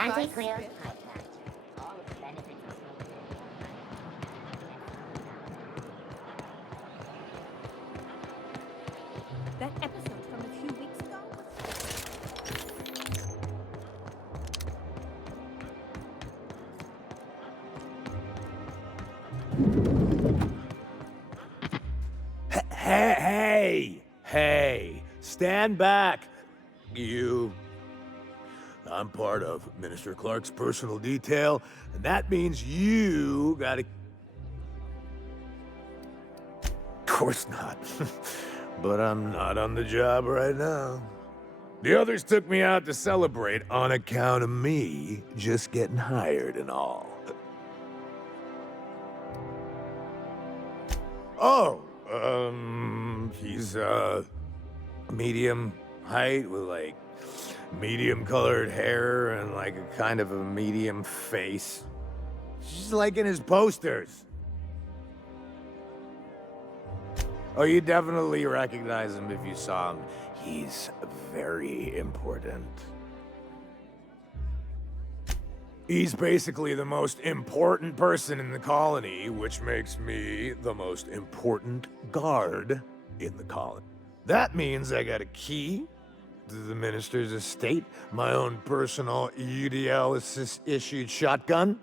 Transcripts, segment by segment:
Chanticleer's Pie Factory. All of the benefits of smoking. That episode from a few weeks ago Hey, stand back, you. I'm part of Minister Clark's personal detail, and that means you gotta... Of course not. But I'm not on the job right now. The others took me out to celebrate on account of me just getting hired and all. Oh, he's, medium height with, like, medium-colored hair and, like, a kind of a medium face. Just like in his posters. Oh, you definitely recognize him if you saw him. He's very important. He's basically the most important person in the colony, which makes me the most important guard in the colony. That means I got a key to the minister's estate, my own personal UDL-issued shotgun.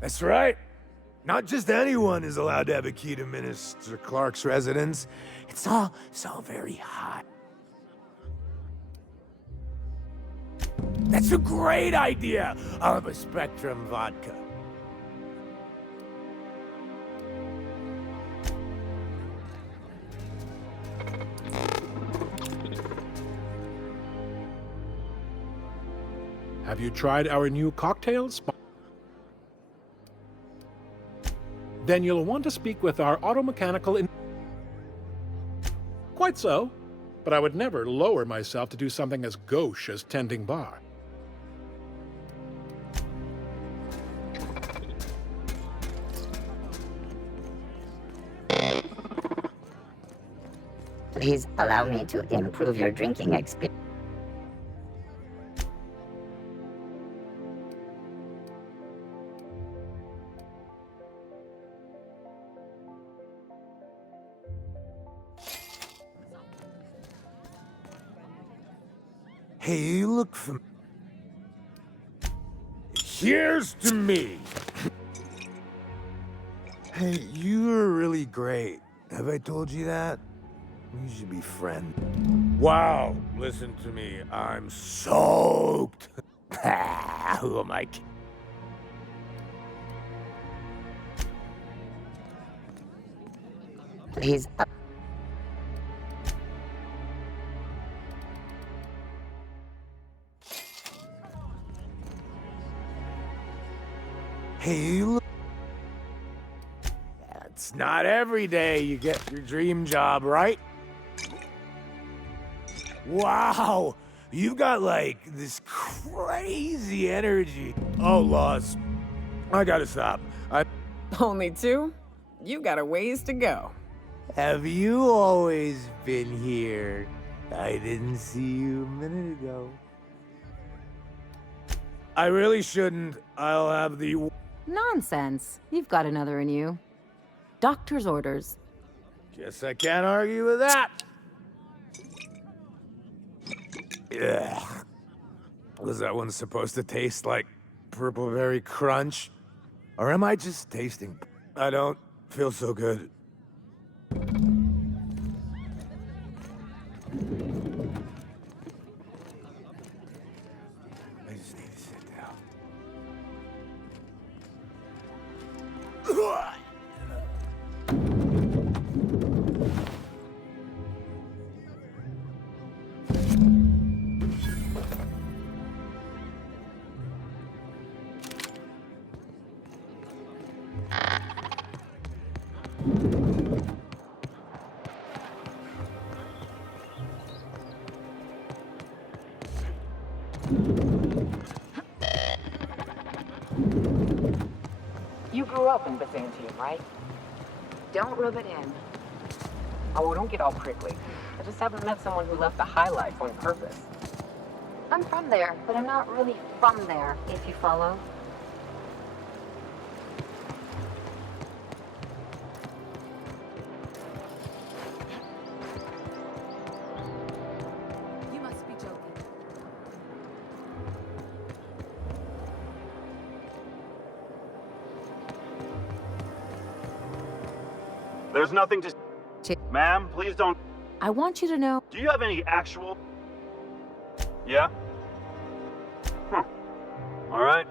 That's right. Not just anyone is allowed to have a key to Minister Clark's residence. It's all so very hot. That's a great idea! I'll have a Spectrum vodka. Have you tried our new cocktails? Then you'll want to speak with our automechanical Quite so, but I would never lower myself to do something as gauche as tending bar. Please allow me to improve your drinking experience. Hey, you look from... Here's to me! Hey, you're really great. Have I told you that? We should be friends. Wow, listen to me. I'm soaked. Who am I? Please. Hey, you look... It's not every day you get your dream job, right? Wow, you've got, like, this crazy energy. Oh, Laws, I gotta stop. Only two? You got a ways to go. Have you always been here? I didn't see you a minute ago. I really shouldn't. I'll have the... Nonsense. You've got another in you. Doctor's orders. Guess I can't argue with that. Ugh. Was that one supposed to taste like Purple Berry Crunch? Or am I just tasting... I don't feel so good. I just need to sit down. You grew up in Byzantium, right? Don't rub it in. Oh, don't get all prickly. I just haven't met someone who left the high life on purpose. I'm from there, but I'm not really from there, if you follow. You must be joking. There's nothing to... Ma'am, please don't... I want you to know. Do you have any actual... Yeah? Huh. All right.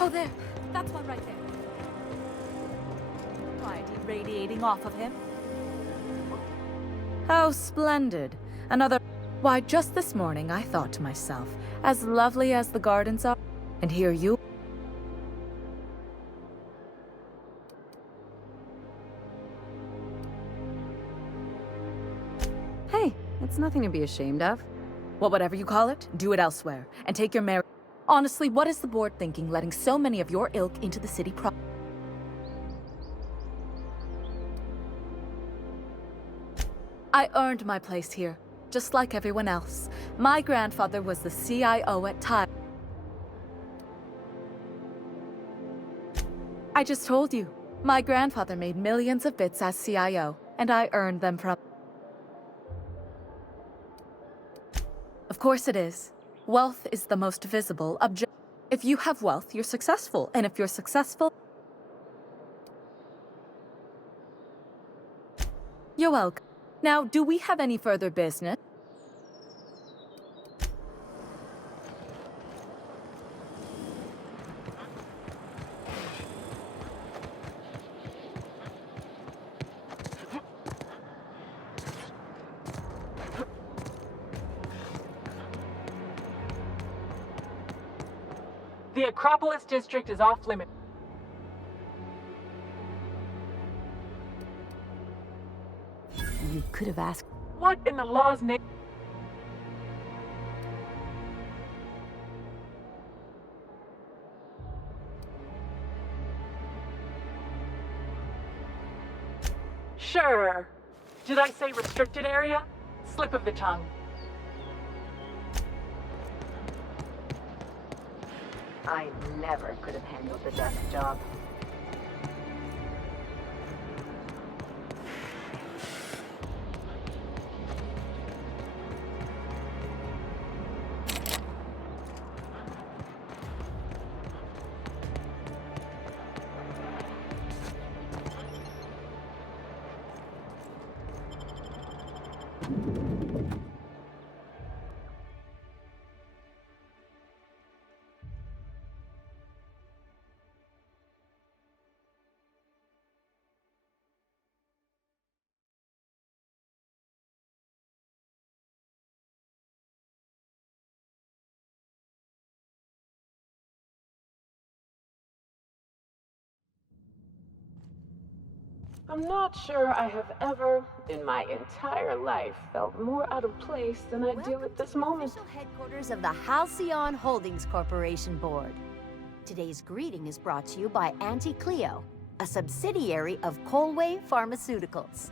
Oh, there. That's one right there. Variety radiating off of him. How splendid. Another. Why, just this morning I thought to myself, as lovely as the gardens are, and here you. Hey, it's nothing to be ashamed of. Well, whatever you call it, do it elsewhere, and take your merit. Honestly, what is the board thinking letting so many of your ilk into the city I earned my place here, just like everyone else. My grandfather was the CIO at Tide. I just told you. My grandfather made millions of bits as CIO, and I earned them from... Of course it is. Wealth is the most visible object. If you have wealth, you're successful, and if you're successful... You're welcome. Now, do we have any further business? The Acropolis district is off limits. You could have asked. What in the law's name? Sure. Did I say restricted area? Slip of the tongue. I never could have handled the desk job. I'm not sure I have ever, in my entire life, felt more out of place than I do at this moment. Official headquarters of the Halcyon Holdings Corporation Board. Today's greeting is brought to you by Auntie Cleo, a subsidiary of Colway Pharmaceuticals.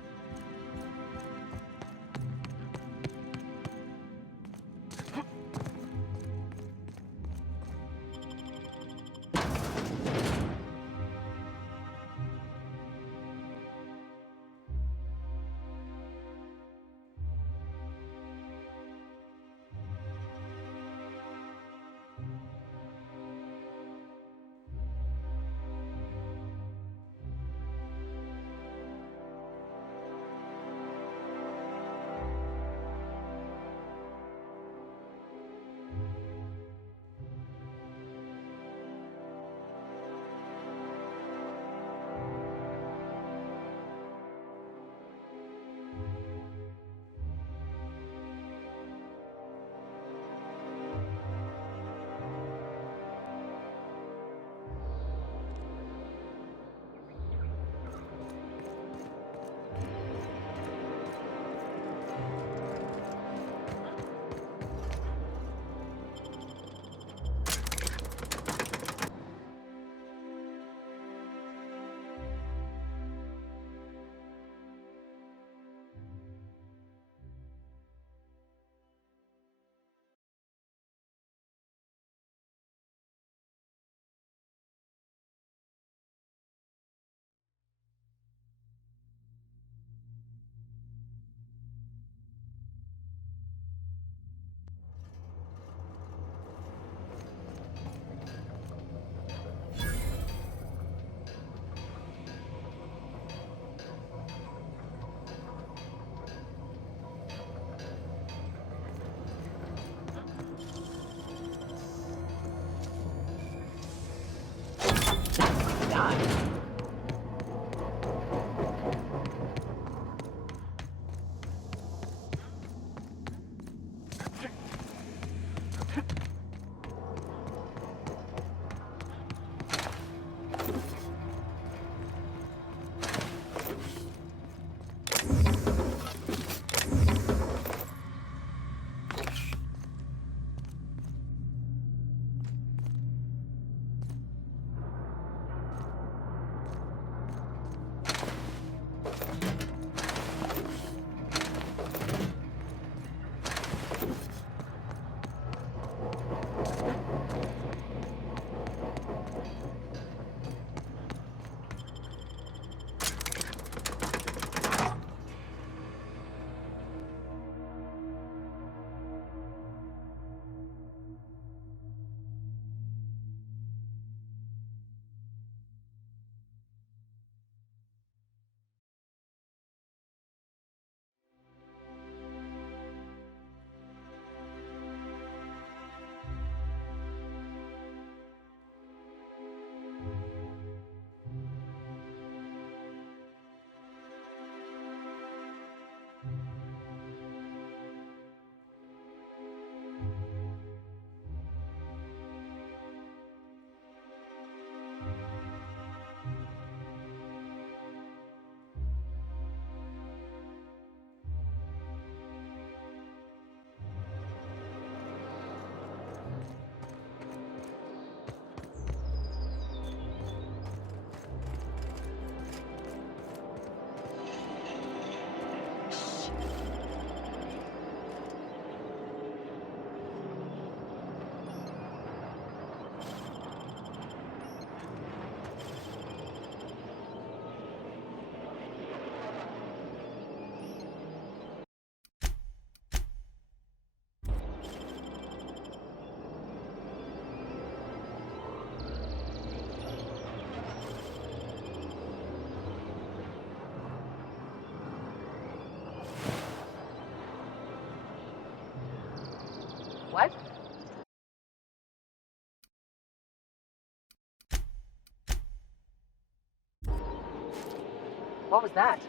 What was that?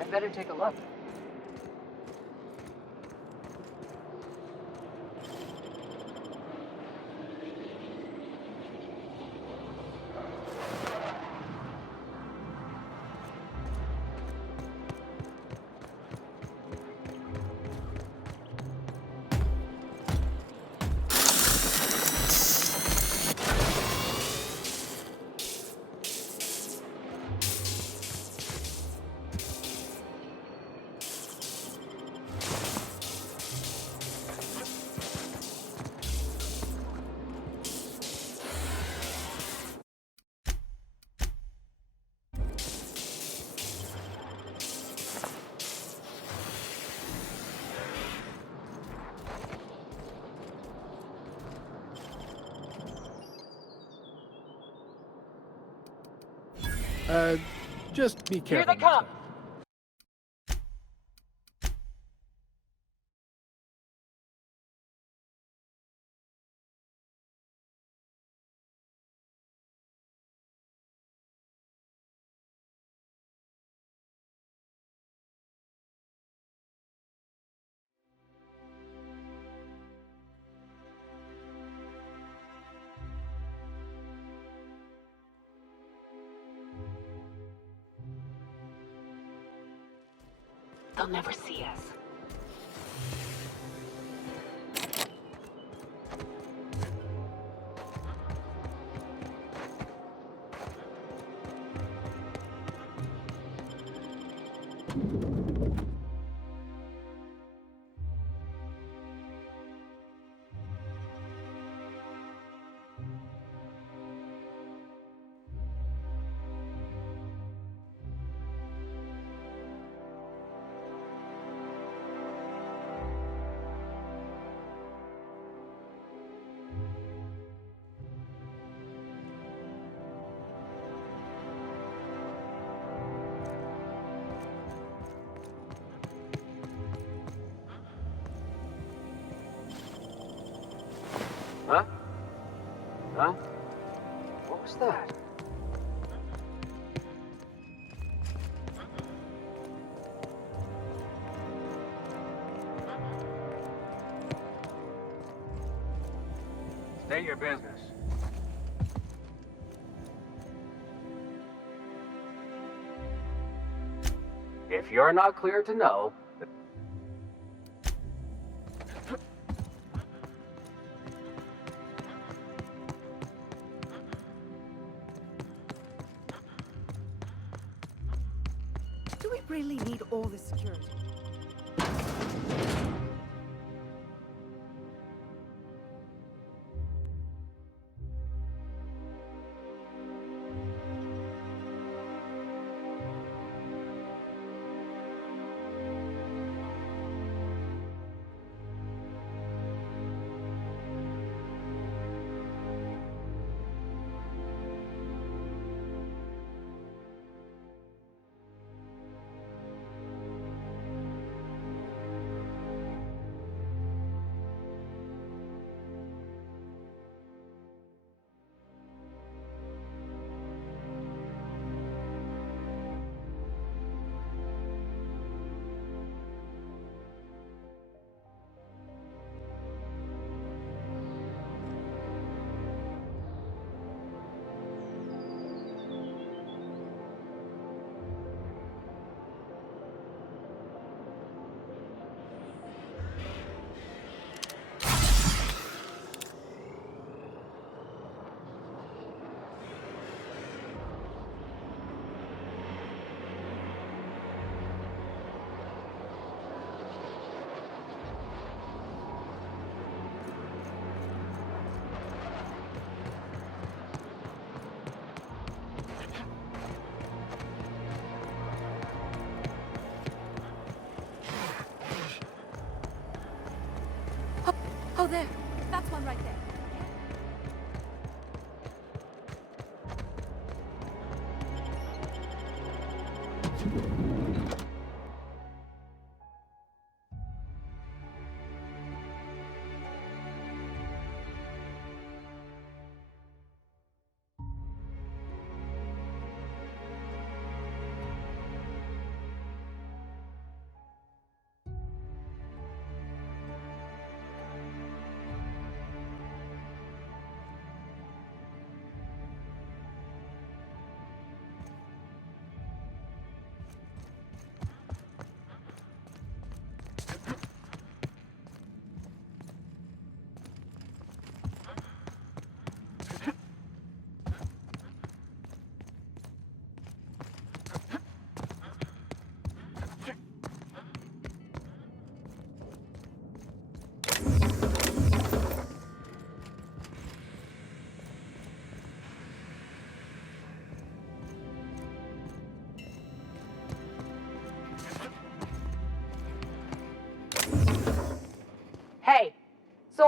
I better take a look. Just be careful. Here they next come! time. They'll never see us. Huh? Huh? What was that? State your business. If you're not clear to know, Do we really need all this security? Oh, there. That's one right there.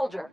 soldier.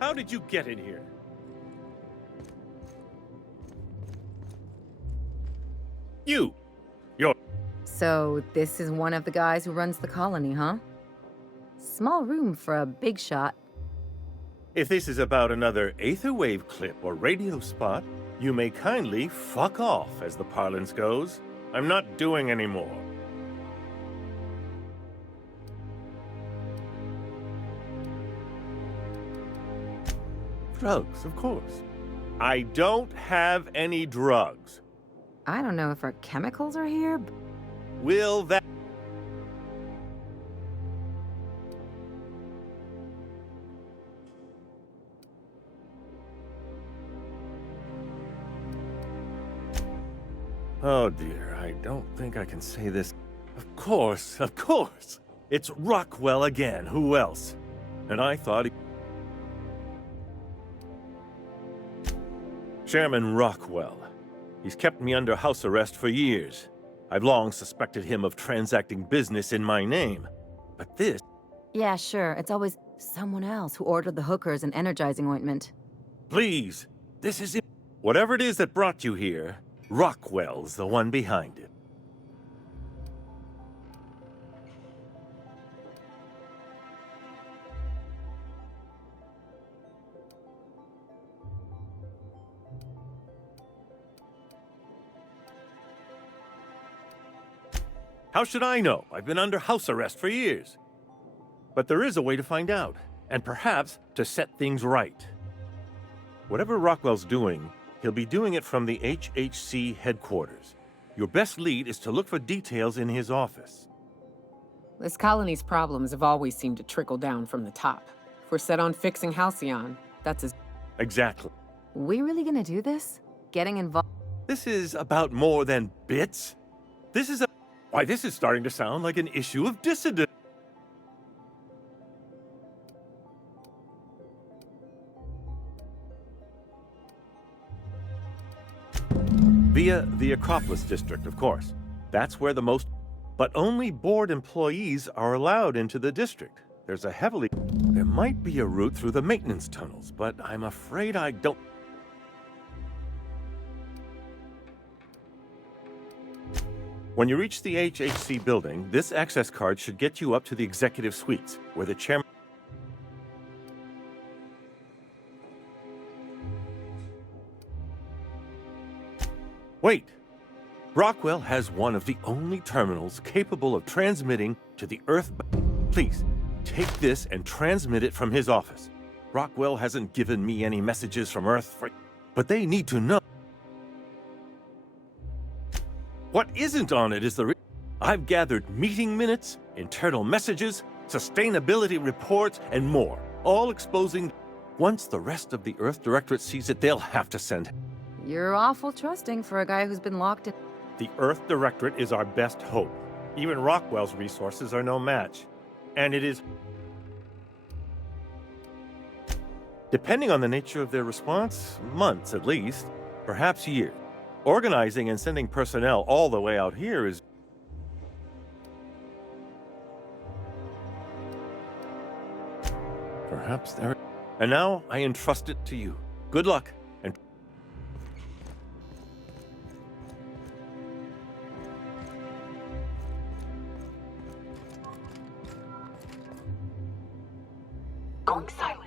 How did you get in here? You're... So, this is one of the guys who runs the colony, huh? Small room for a big shot. If this is about another aetherwave clip or radio spot, you may kindly fuck off, as the parlance goes. I'm not doing any more. Drugs, of course. I don't have any drugs. I don't know if our chemicals are here. Will that... Oh dear, I don't think I can say this. Of course, of course. It's Rockwell again, who else? And I thought he... Chairman Rockwell. He's kept me under house arrest for years. I've long suspected him of transacting business in my name. But this... Yeah, sure. It's always someone else who ordered the hookers and energizing ointment. Please, this is it. Whatever it is that brought you here, Rockwell's the one behind it. How should I know? I've been under house arrest for years. But there is a way to find out, and perhaps to set things right. Whatever Rockwell's doing, he'll be doing it from the HHC headquarters. Your best lead is to look for details in his office. This colony's problems have always seemed to trickle down from the top. If we're set on fixing Halcyon, that's as... Exactly. We really gonna do this? Getting involved? This is about more than bits. This is a... Why, this is starting to sound like an issue of dissident. Via the Acropolis district, of course. That's where the most... But only board employees are allowed into the district. There's a heavily... There might be a route through the maintenance tunnels, but I'm afraid I don't... When you reach the HHC building, this access card should get you up to the executive suites, where the chairman... Wait! Rockwell has one of the only terminals capable of transmitting to the Earth... Please, take this and transmit it from his office. Rockwell hasn't given me any messages from Earth for... But they need to know. What isn't on it is the... I've gathered meeting minutes, internal messages, sustainability reports, and more, all exposing. Once the rest of the Earth Directorate sees it, they'll have to send. You're awful trusting for a guy who's been locked in. The Earth Directorate is our best hope. Even Rockwell's resources are no match. And it is... Depending on the nature of their response, months at least, perhaps years. Organizing and sending personnel all the way out here is... Perhaps there... And now I entrust it to you. Good luck, and... Going silent.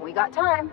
We got time.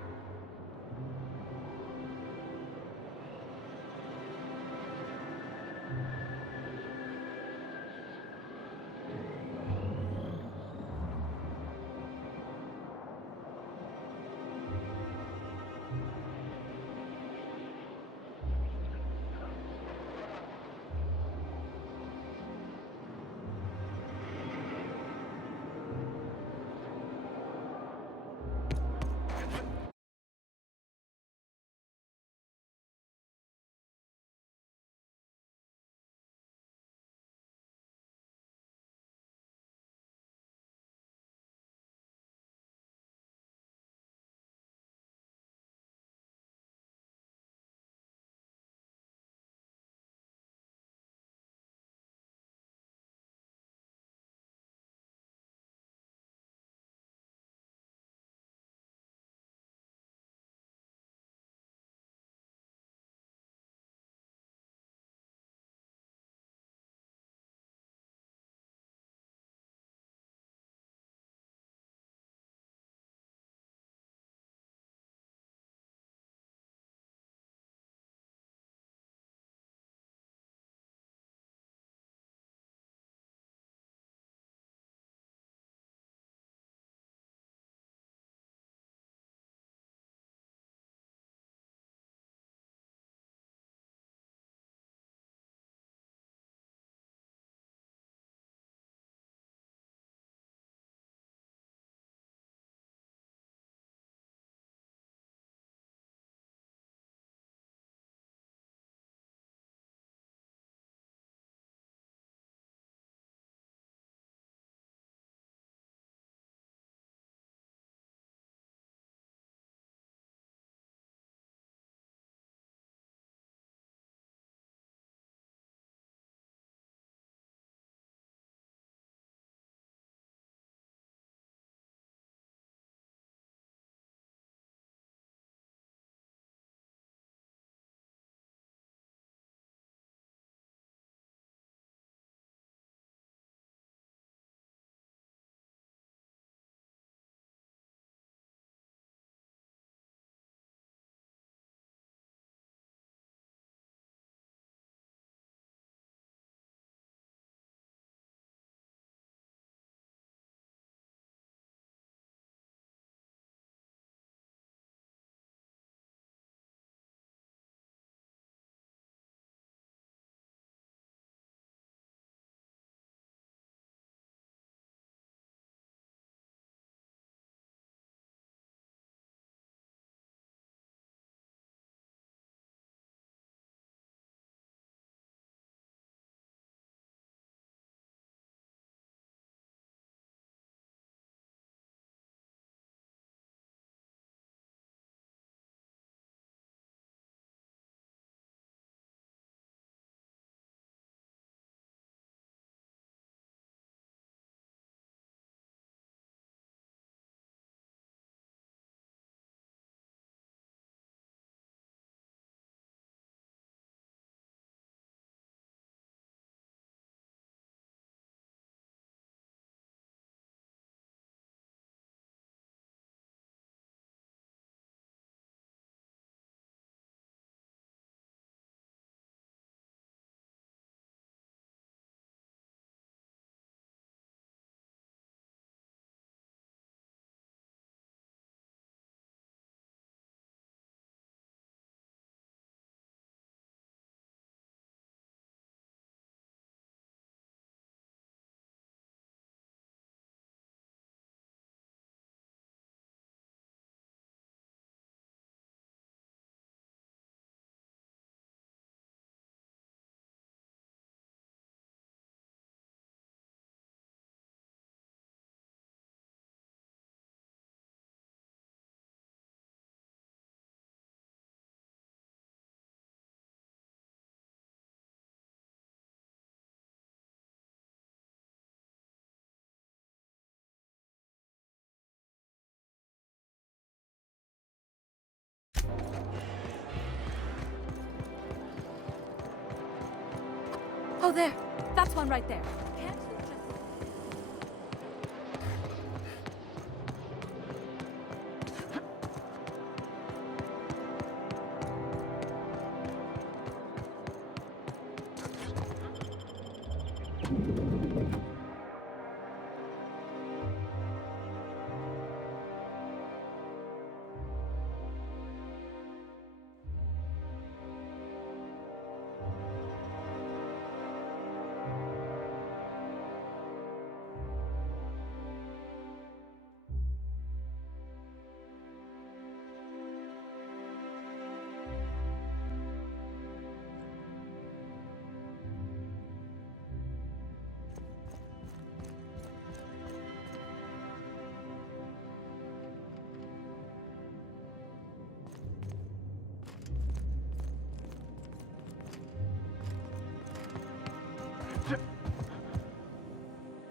there. That's one right there. Can't you just...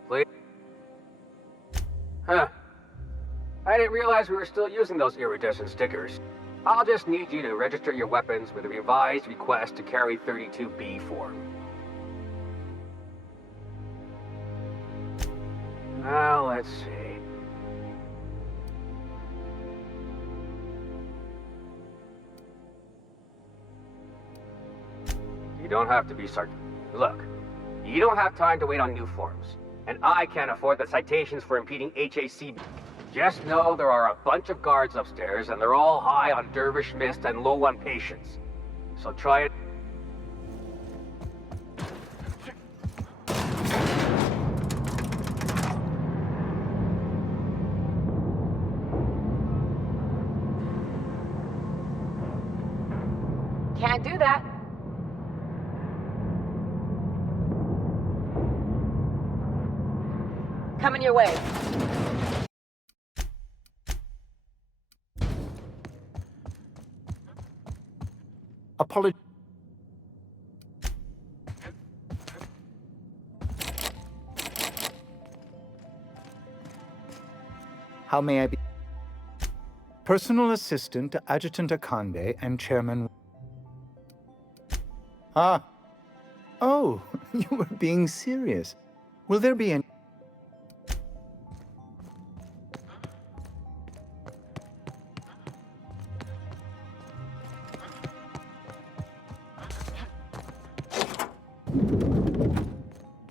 Please? Huh. I didn't realize we were still using those iridescent stickers. I'll just need you to register your weapons with a revised request to carry 32B form. Now, let's see. You don't have to be sarcastic. Look, you don't have time to wait on new forms. And I can't afford the citations for impeding HAC. Just know there are a bunch of guards upstairs, and they're all high on dervish mist and low on patience. So try it. Can't do that. Coming your way. Apology. How may I be? Personal assistant to Adjutant Akande and Chairman. Ah. Oh, you were being serious. Will there be any...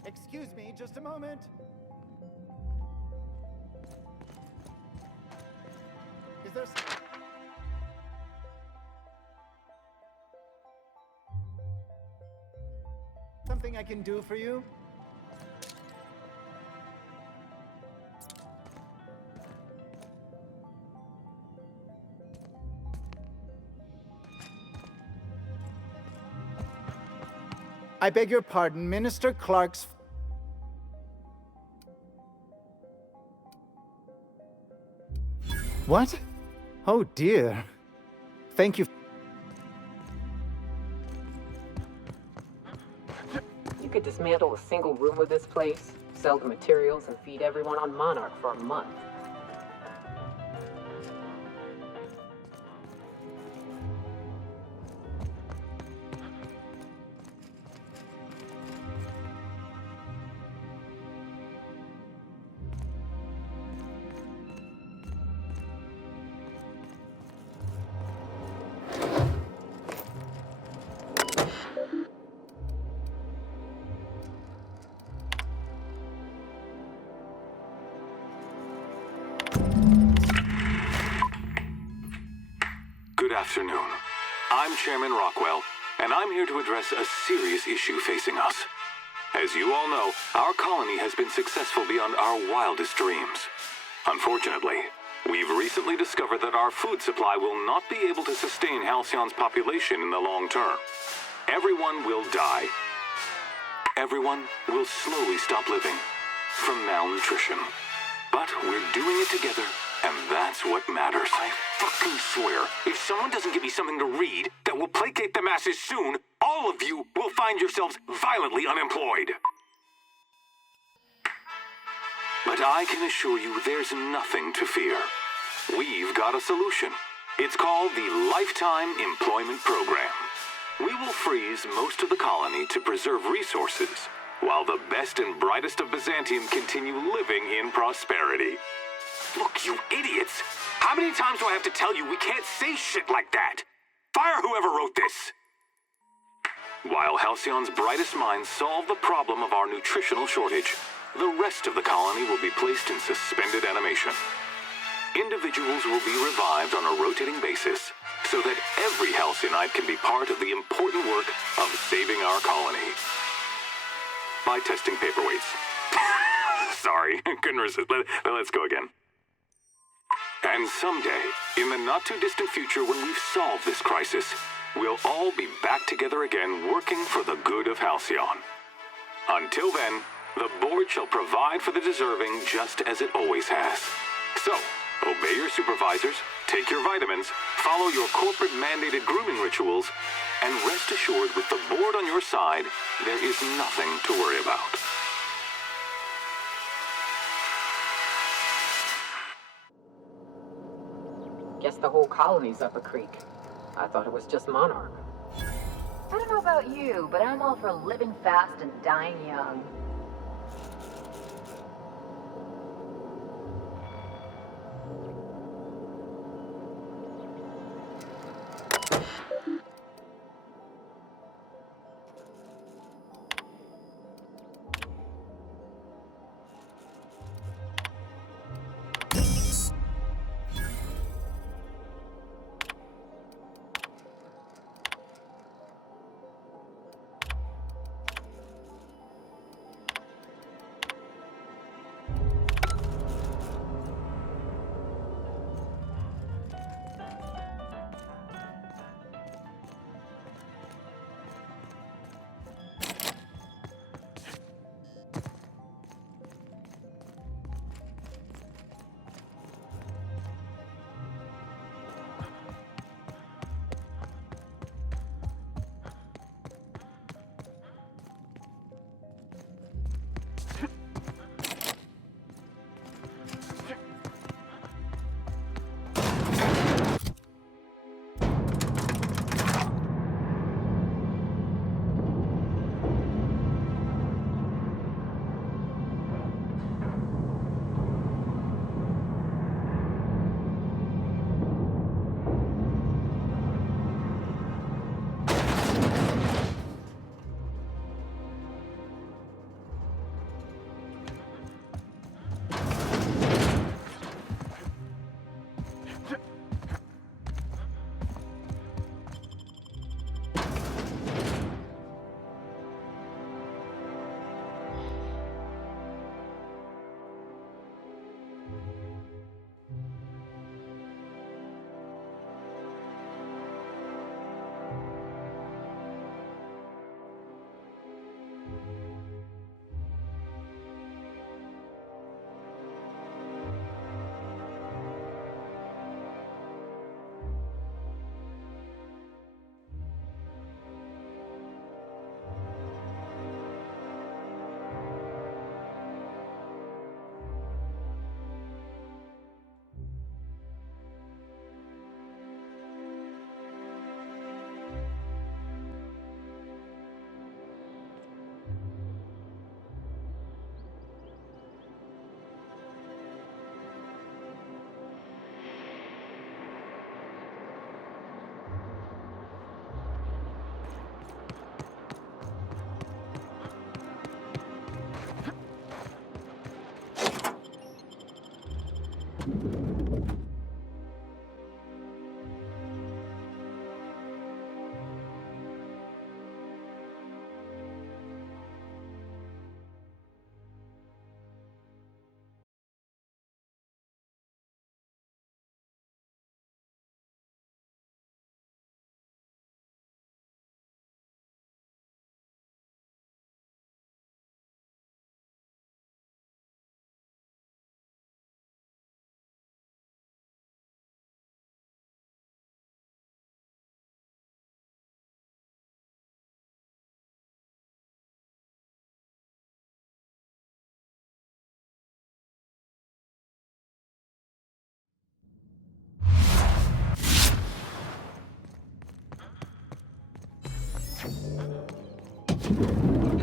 Excuse me, just a moment. Is there something I can do for you? I beg your pardon, Minister Clark's... What? Oh dear. Thank you. You could dismantle a single room of this place, sell the materials, and feed everyone on Monarch for a month. Good afternoon. I'm Chairman Rockwell, and I'm here to address a serious issue facing us. As you all know, our colony has been successful beyond our wildest dreams. Unfortunately, we've recently discovered that our food supply will not be able to sustain Halcyon's population in the long term. Everyone will die. Everyone will slowly stop living from malnutrition. But we're doing it together, and that's what matters. I fucking swear, if someone doesn't give me something to read that will placate the masses soon, all of you will find yourselves violently unemployed. But I can assure you there's nothing to fear. We've got a solution. It's called the Lifetime Employment Program. We will freeze most of the colony to preserve resources, while the best and brightest of Byzantium continue living in prosperity. Look, you idiots! How many times do I have to tell you we can't say shit like that? Fire whoever wrote this! While Halcyon's brightest minds solve the problem of our nutritional shortage, the rest of the colony will be placed in suspended animation. Individuals will be revived on a rotating basis so that every Halcyonite can be part of the important work of saving our colony. By testing paperweights. Sorry, couldn't resist. Let's go again. And someday, in the not-too-distant future when we've solved this crisis, we'll all be back together again working for the good of Halcyon. Until then, the board shall provide for the deserving just as it always has. So, obey your supervisors, take your vitamins, follow your corporate-mandated grooming rituals, and rest assured with the board on your side, there is nothing to worry about. Guess the whole colony's up a creek. I thought it was just Monarch. I don't know about you, but I'm all for living fast and dying young.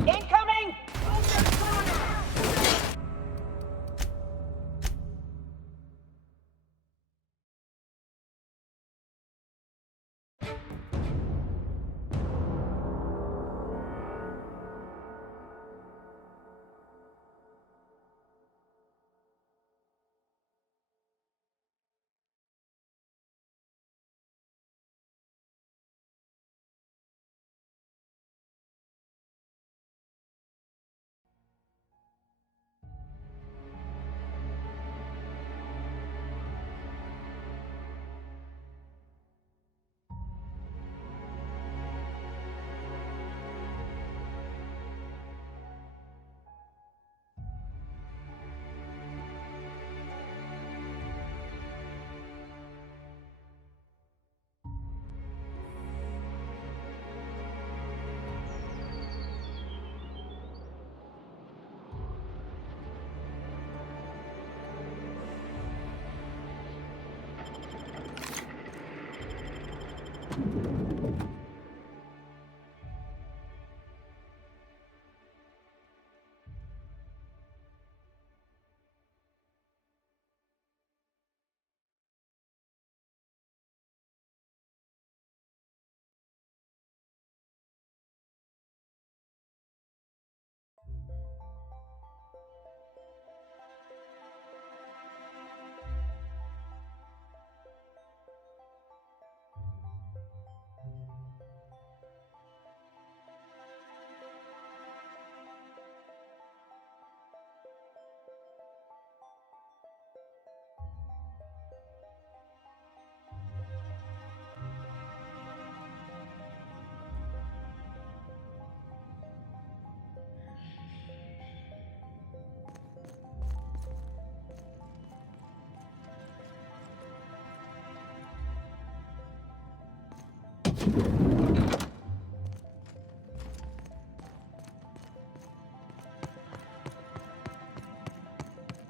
Incoming!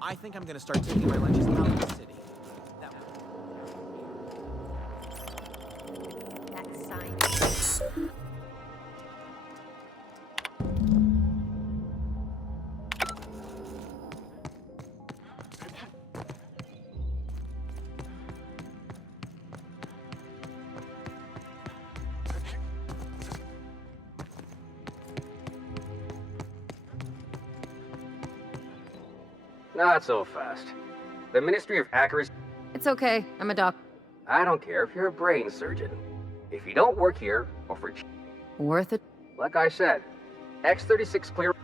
I think I'm gonna start taking my lunches out of the city. That sign. Not so fast. The Ministry of Accuracy... It's okay. I'm a doc. I don't care if you're a brain surgeon. If you don't work here, or for... Worth it? Like I said, X-36 clear...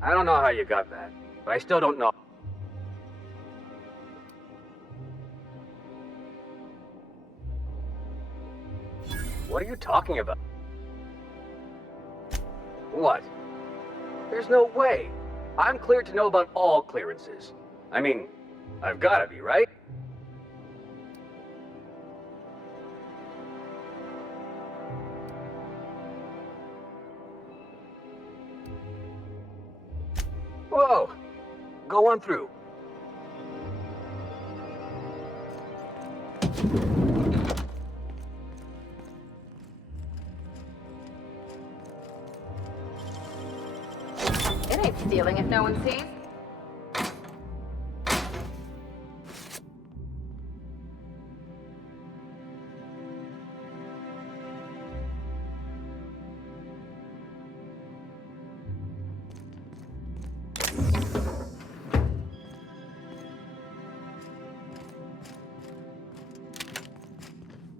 I don't know how you got that, but I still don't know. What are you talking about? What? There's no way. I'm cleared to know about all clearances. I mean, I've gotta be, right? Whoa! Go on through. It ain't stealing if no one sees.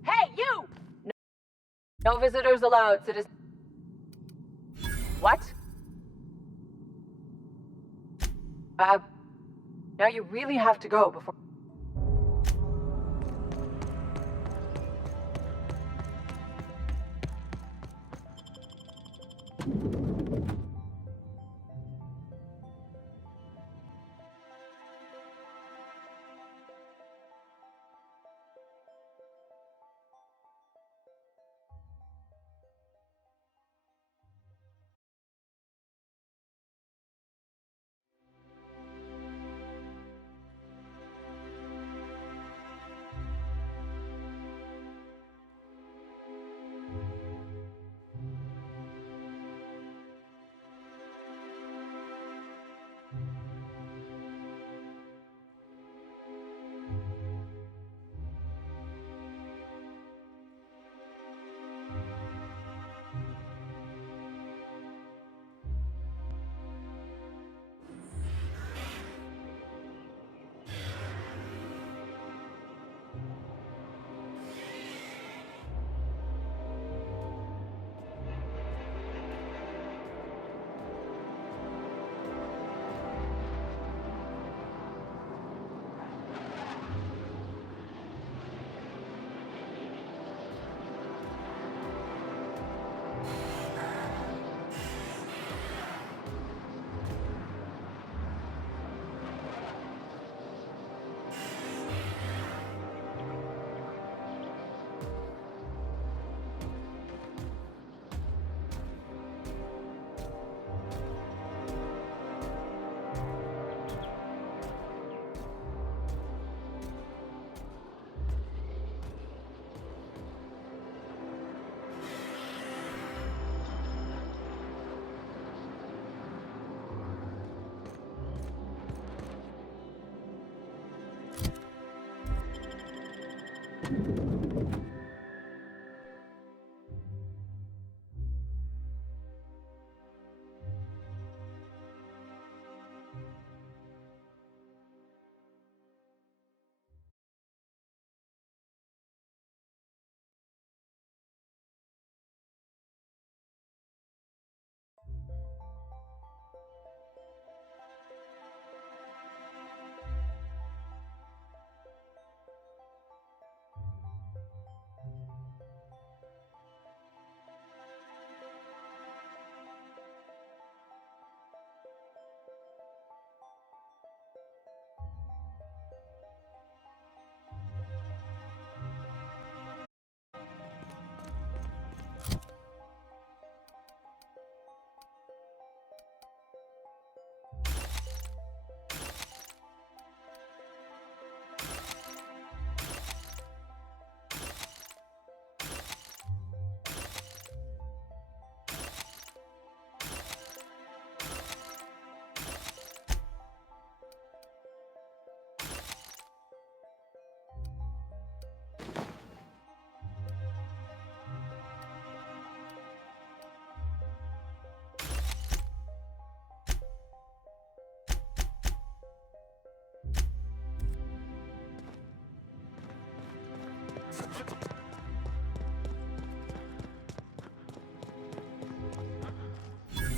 Hey, you! No visitors allowed, citizen. What? Now you really have to go before...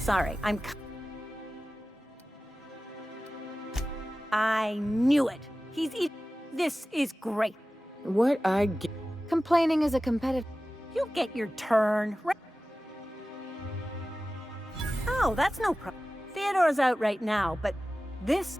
Sorry, I knew it. He's eating. This is great. What I get. Complaining is a competitive. You get your turn. Oh, that's no problem. Theodore's out right now, but this...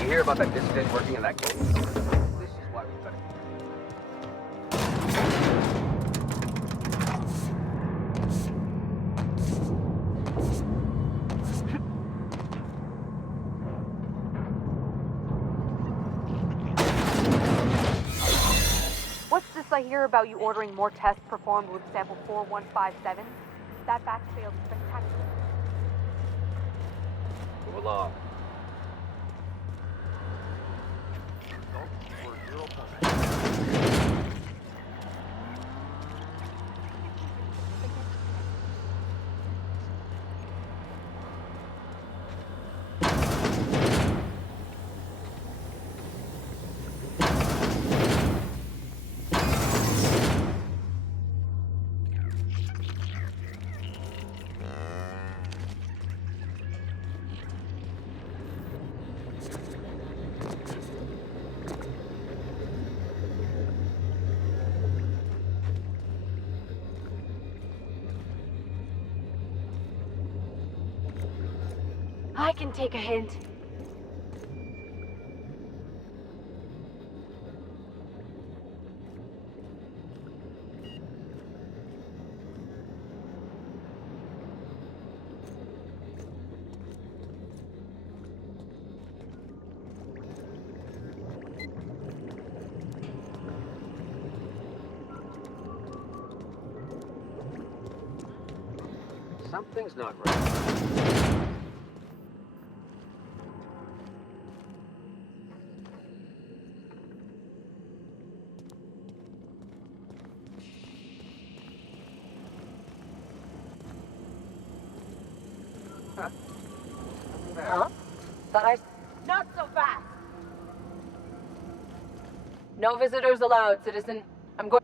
You hear about that dissident working in that case? This is why we better. What's this I hear about you ordering more tests performed with sample 4157? That batch failed spectacularly. Move along. I can take a hint. Something's not right. Huh? Thought I... Not so fast! No visitors allowed, citizen. I'm going...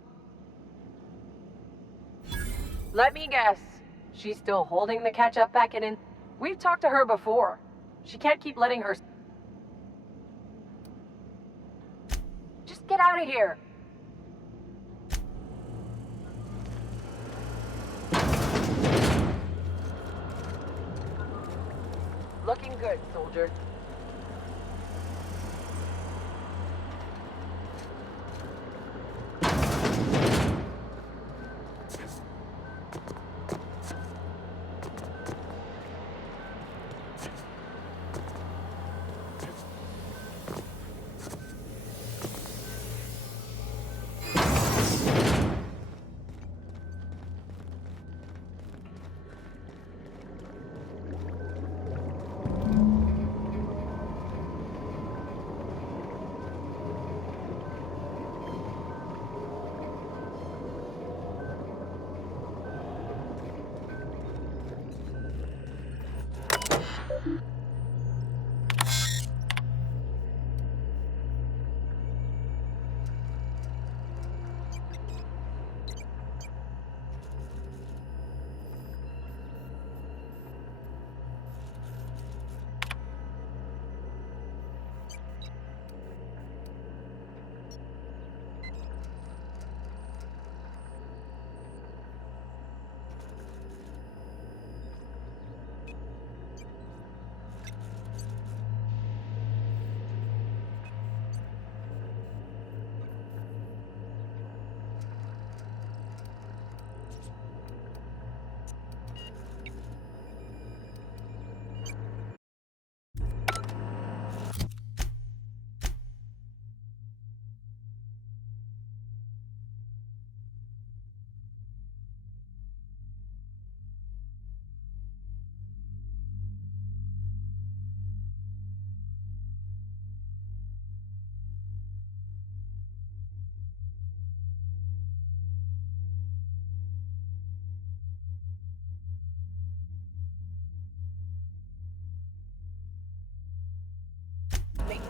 Let me guess. She's still holding the catch-up packet in... We've talked to her before. She can't keep letting her... Just get out of here! Looking good, soldier.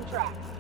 some tracks.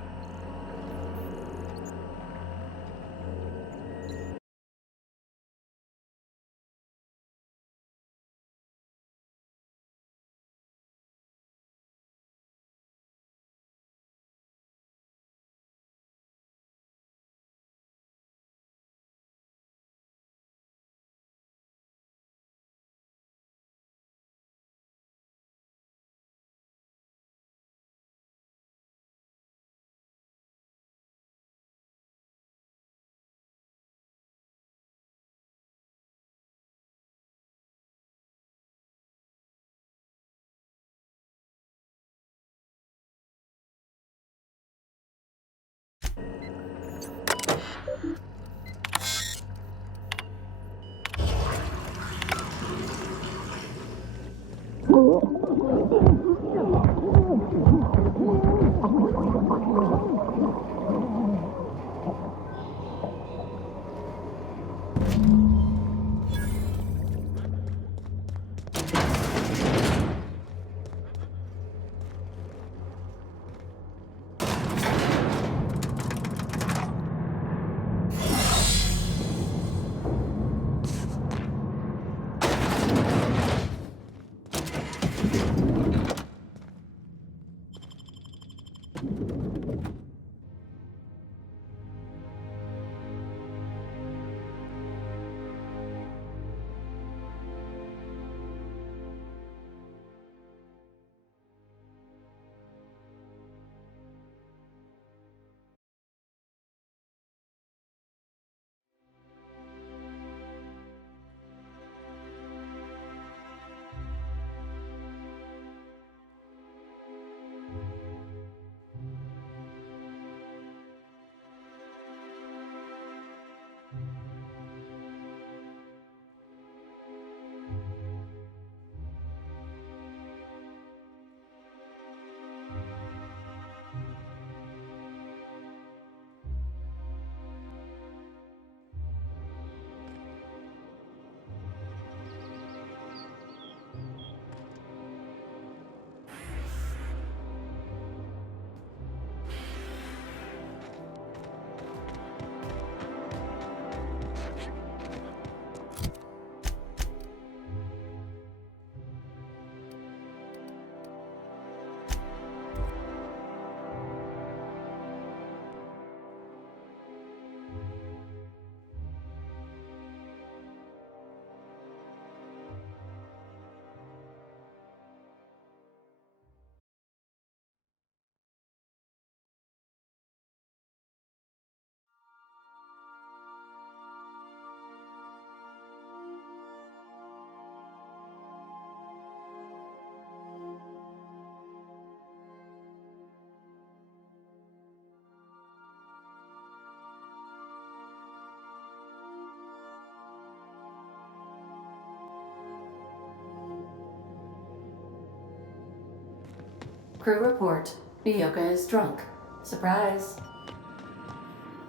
Crew report. Yoka is drunk. Surprise.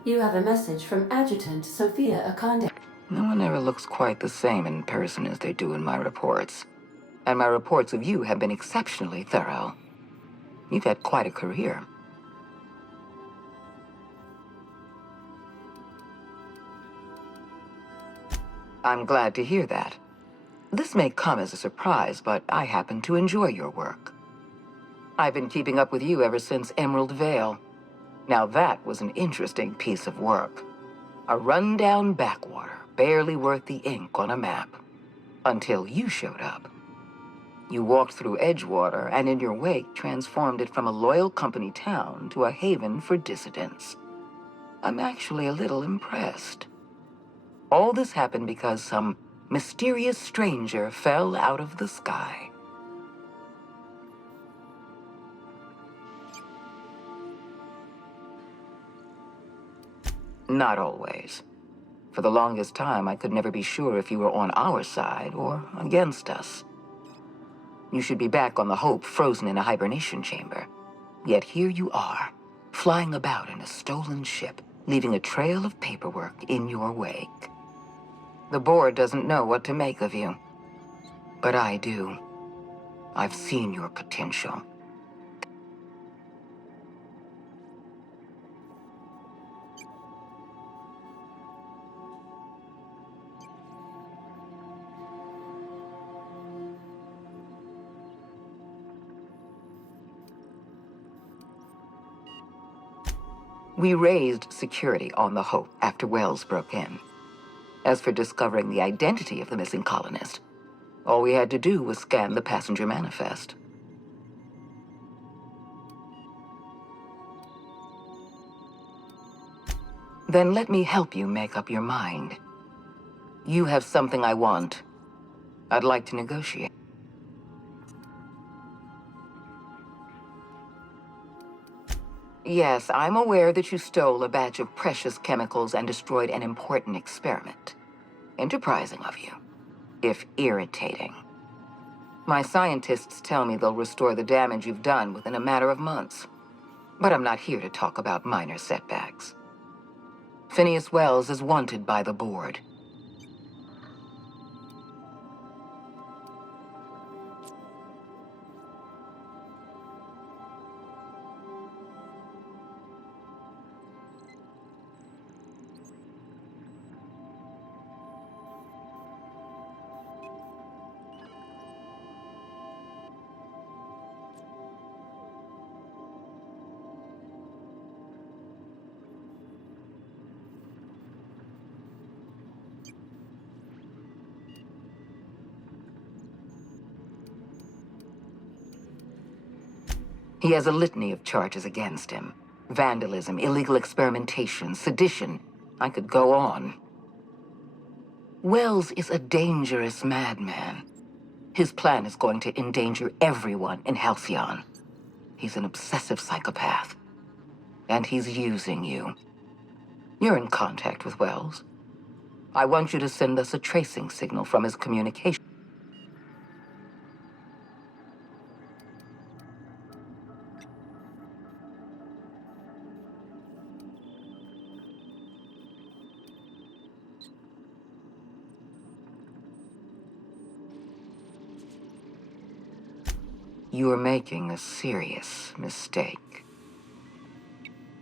You have a message from Adjutant Sophia Akande. No one ever looks quite the same in person as they do in my reports. And my reports of you have been exceptionally thorough. You've had quite a career. I'm glad to hear that. This may come as a surprise, but I happen to enjoy your work. I've been keeping up with you ever since Emerald Vale. Now that was an interesting piece of work. A rundown backwater, barely worth the ink on a map. Until you showed up. You walked through Edgewater and in your wake transformed it from a loyal company town to a haven for dissidents. I'm actually a little impressed. All this happened because some mysterious stranger fell out of the sky. Not always. For the longest time, I could never be sure if you were on our side or against us. You should be back on the Hope, frozen in a hibernation chamber. Yet here you are, flying about in a stolen ship, leaving a trail of paperwork in your wake. The board doesn't know what to make of you. But I do. I've seen your potential. We raised security on the Hope after Wells broke in. As for discovering the identity of the missing colonist, all we had to do was scan the passenger manifest. Then let me help you make up your mind. You have something I want. I'd like to negotiate. Yes, I'm aware that you stole a batch of precious chemicals and destroyed an important experiment. Enterprising of you, if irritating. My scientists tell me they'll restore the damage you've done within a matter of months. But I'm not here to talk about minor setbacks. Phineas Wells is wanted by the board. He has a litany of charges against him. Vandalism, illegal experimentation, sedition. I could go on. Wells is a dangerous madman. His plan is going to endanger everyone in Halcyon. He's an obsessive psychopath. And he's using you. You're in contact with Wells. I want you to send us a tracing signal from his communication. You are making a serious mistake.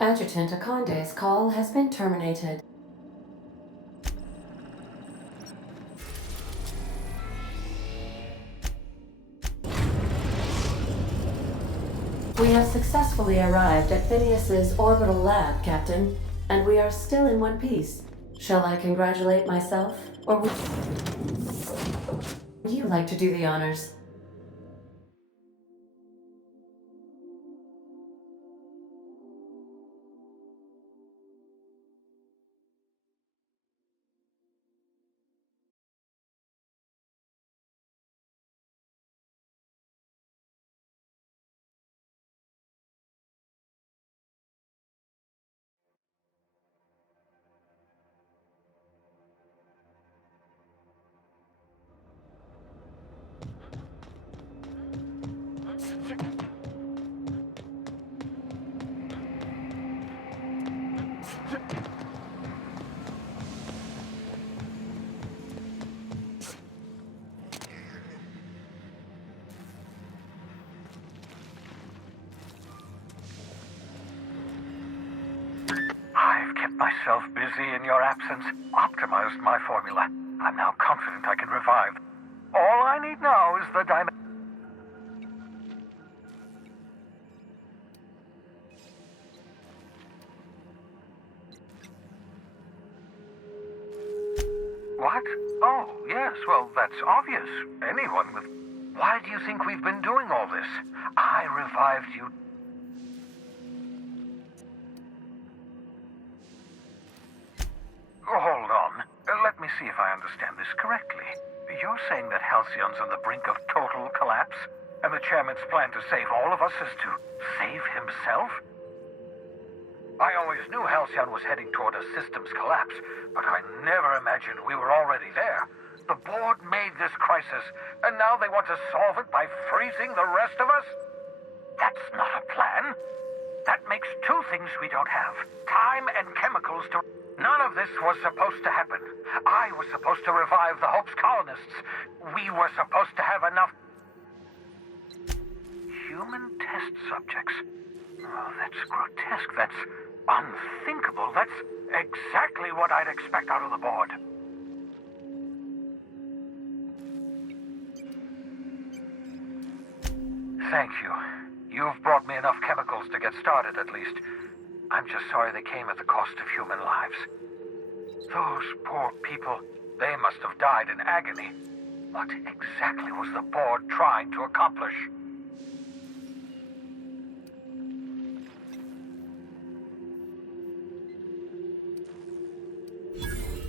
Adjutant Akonde's call has been terminated. We have successfully arrived at Phineas's orbital lab, Captain, and we are still in one piece. Shall I congratulate myself, or would you like to do the honors? I've kept myself busy in your absence, optimized my formula. I'm now confident I can revive. All I need now is the diamond. What? Oh, yes, well, that's obvious. Anyone with... Why do you think we've been doing all this? I revived you. Hold on. Let me see if I understand this correctly. You're saying that Halcyon's on the brink of total collapse, and the chairman's plan to save all of us is to save himself? I always knew Halcyon was heading toward a systems collapse, but I never imagined we were already there. The board made this crisis, and now they want to solve it by freezing the rest of us? That's not a plan. That makes two things we don't have. Time and chemicals to... None of this was supposed to happen. I was supposed to revive the Hope's colonists. We were supposed to have enough... Human test subjects. Oh, that's grotesque. That's unthinkable. That's exactly what I'd expect out of the board. Thank you. You've brought me enough chemicals to get started, at least. I'm just sorry they came at the cost of human lives. Those poor people, they must have died in agony. What exactly was the board trying to accomplish?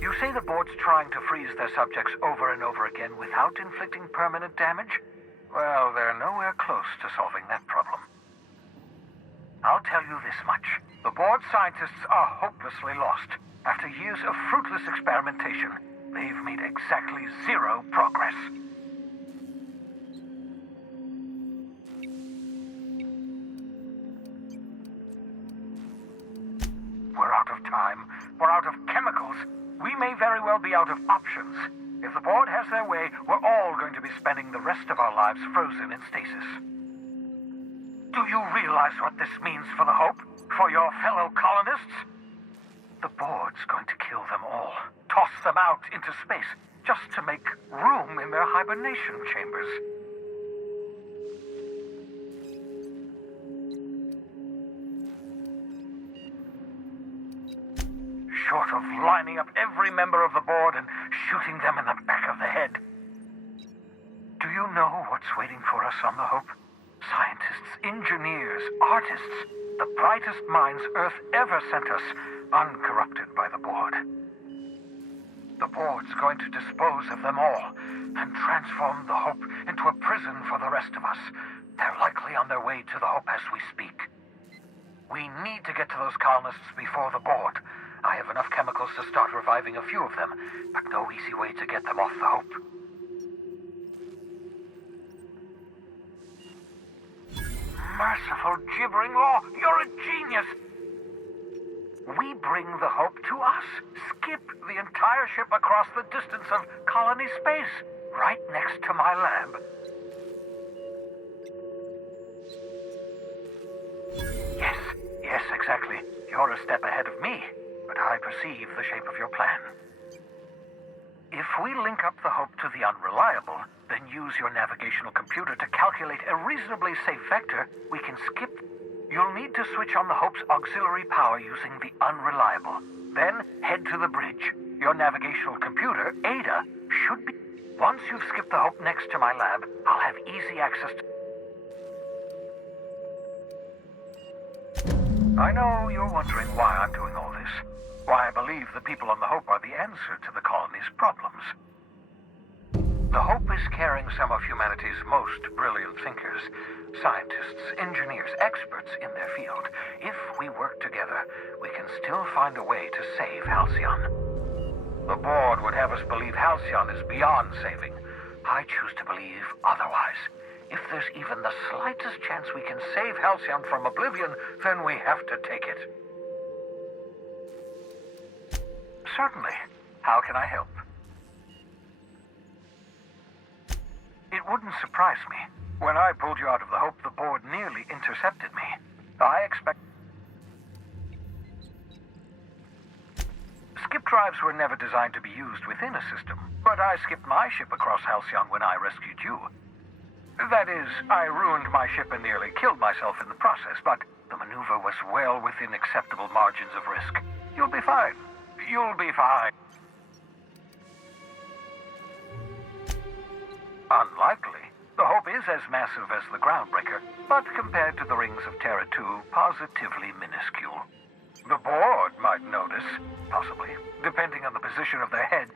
You say the board's trying to freeze their subjects over and over again without inflicting permanent damage? Well, they're nowhere close to solving that problem. I'll tell you this much. The board scientists are hopelessly lost. After years of fruitless experimentation, they've made exactly zero progress. We're out of time. We're out of chemicals. We may very well be out of options. If the board has their way, we're all going to be spending the rest of our lives frozen in stasis. Do you realize what this means for the Hope? For your fellow colonists? The board's going to kill them all. Toss them out into space, just to make room in their hibernation chambers. Short of lining up every member of the board and shooting them in the back of the head. Do you know what's waiting for us on the Hope? Scientists, engineers, artists, the brightest minds Earth ever sent us, uncorrupted by the board. The board's going to dispose of them all and transform the Hope into a prison for the rest of us. They're likely on their way to the Hope as we speak. We need to get to those colonists before the board. I have enough chemicals to start reviving a few of them, but no easy way to get them off the Hope. Merciful gibbering law, you're a genius! We bring the Hope to us. Skip the entire ship across the distance of colony space, right next to my lab. Yes, exactly. You're a step ahead of me, but I perceive the shape of your plan. If we link up the Hope to the Unreliable, then use your navigational computer to calculate a reasonably safe vector, we can skip. You'll need to switch on the Hope's auxiliary power using the Unreliable. Then head to the bridge. Your navigational computer, Ada, should be... Once you've skipped the Hope next to my lab, I'll have easy access to... I know you're wondering why I'm doing all this. Why I believe the people on the Hope are the answer to the colony's problems. The Hope is carrying some of humanity's most brilliant thinkers, scientists, engineers, experts in their field. If we work together, we can still find a way to save Halcyon. The board would have us believe Halcyon is beyond saving. I choose to believe otherwise. If there's even the slightest chance we can save Halcyon from oblivion, then we have to take it. Certainly. How can I help? It wouldn't surprise me. When I pulled you out of the Hope, the board nearly intercepted me. I expect... Skip drives were never designed to be used within a system, but I skipped my ship across Halcyon when I rescued you. That is, I ruined my ship and nearly killed myself in the process, but the maneuver was well within acceptable margins of risk. You'll be fine. You'll be fine. Unlikely. The Hope is as massive as the Groundbreaker, but compared to the rings of Terra 2, positively minuscule. The board might notice, possibly, depending on the position of their head.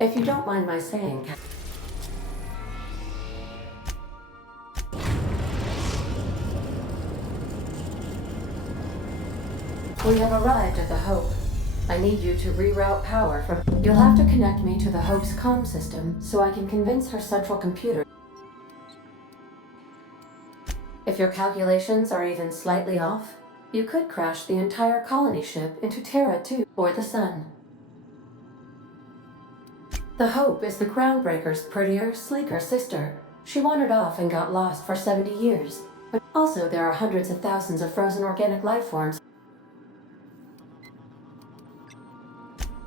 If you don't mind my saying, we have arrived at the Hope. I need you to reroute power from... You'll have to connect me to the Hope's comm system so I can convince her central computer. If your calculations are even slightly off, you could crash the entire colony ship into Terra 2 or the Sun. The Hope is the Groundbreaker's prettier, sleeker sister. She wandered off and got lost for 70 years. But also, there are hundreds of thousands of frozen organic life forms.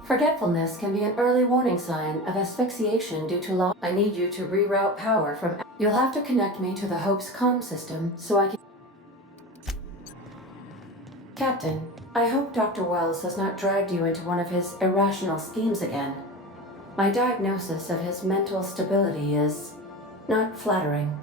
Forgetfulness can be an early warning sign of asphyxiation due to loss. I need you to reroute power from... You'll have to connect me to the Hope's comm system so I can... Captain, I hope Dr. Wells has not dragged you into one of his irrational schemes again. My diagnosis of his mental stability is not flattering.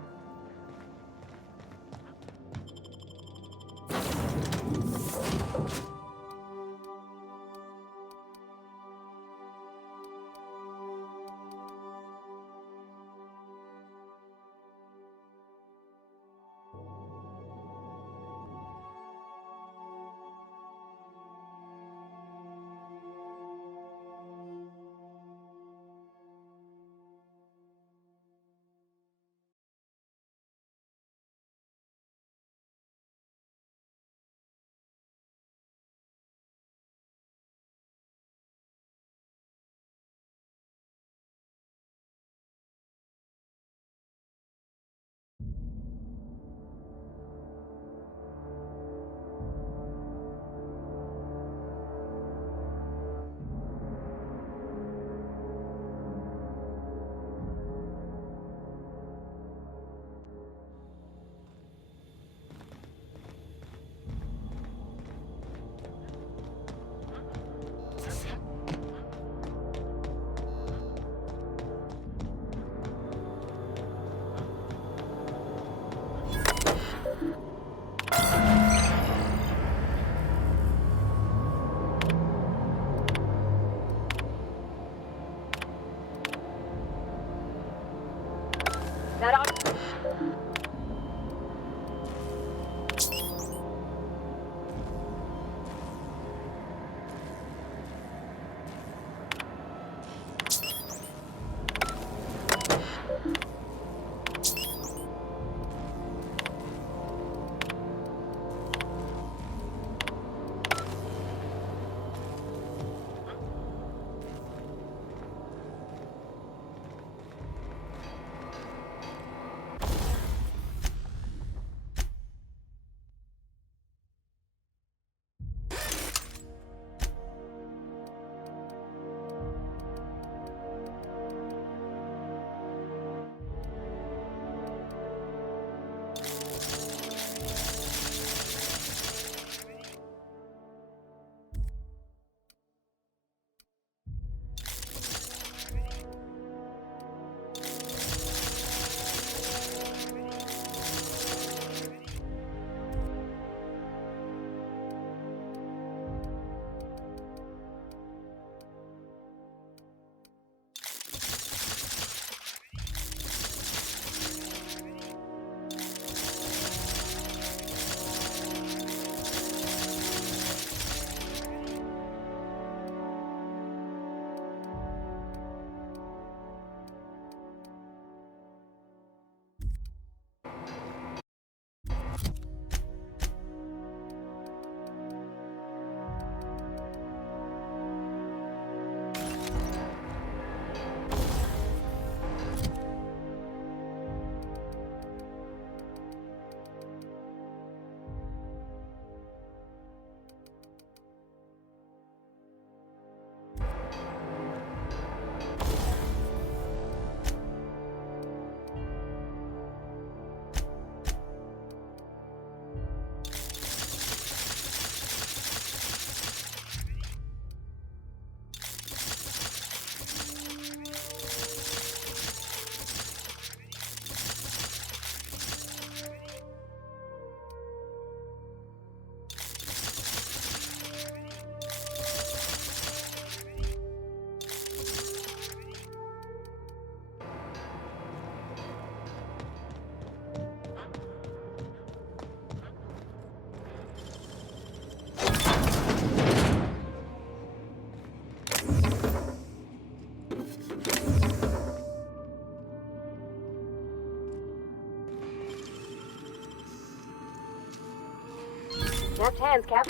Snapped hands, Cap.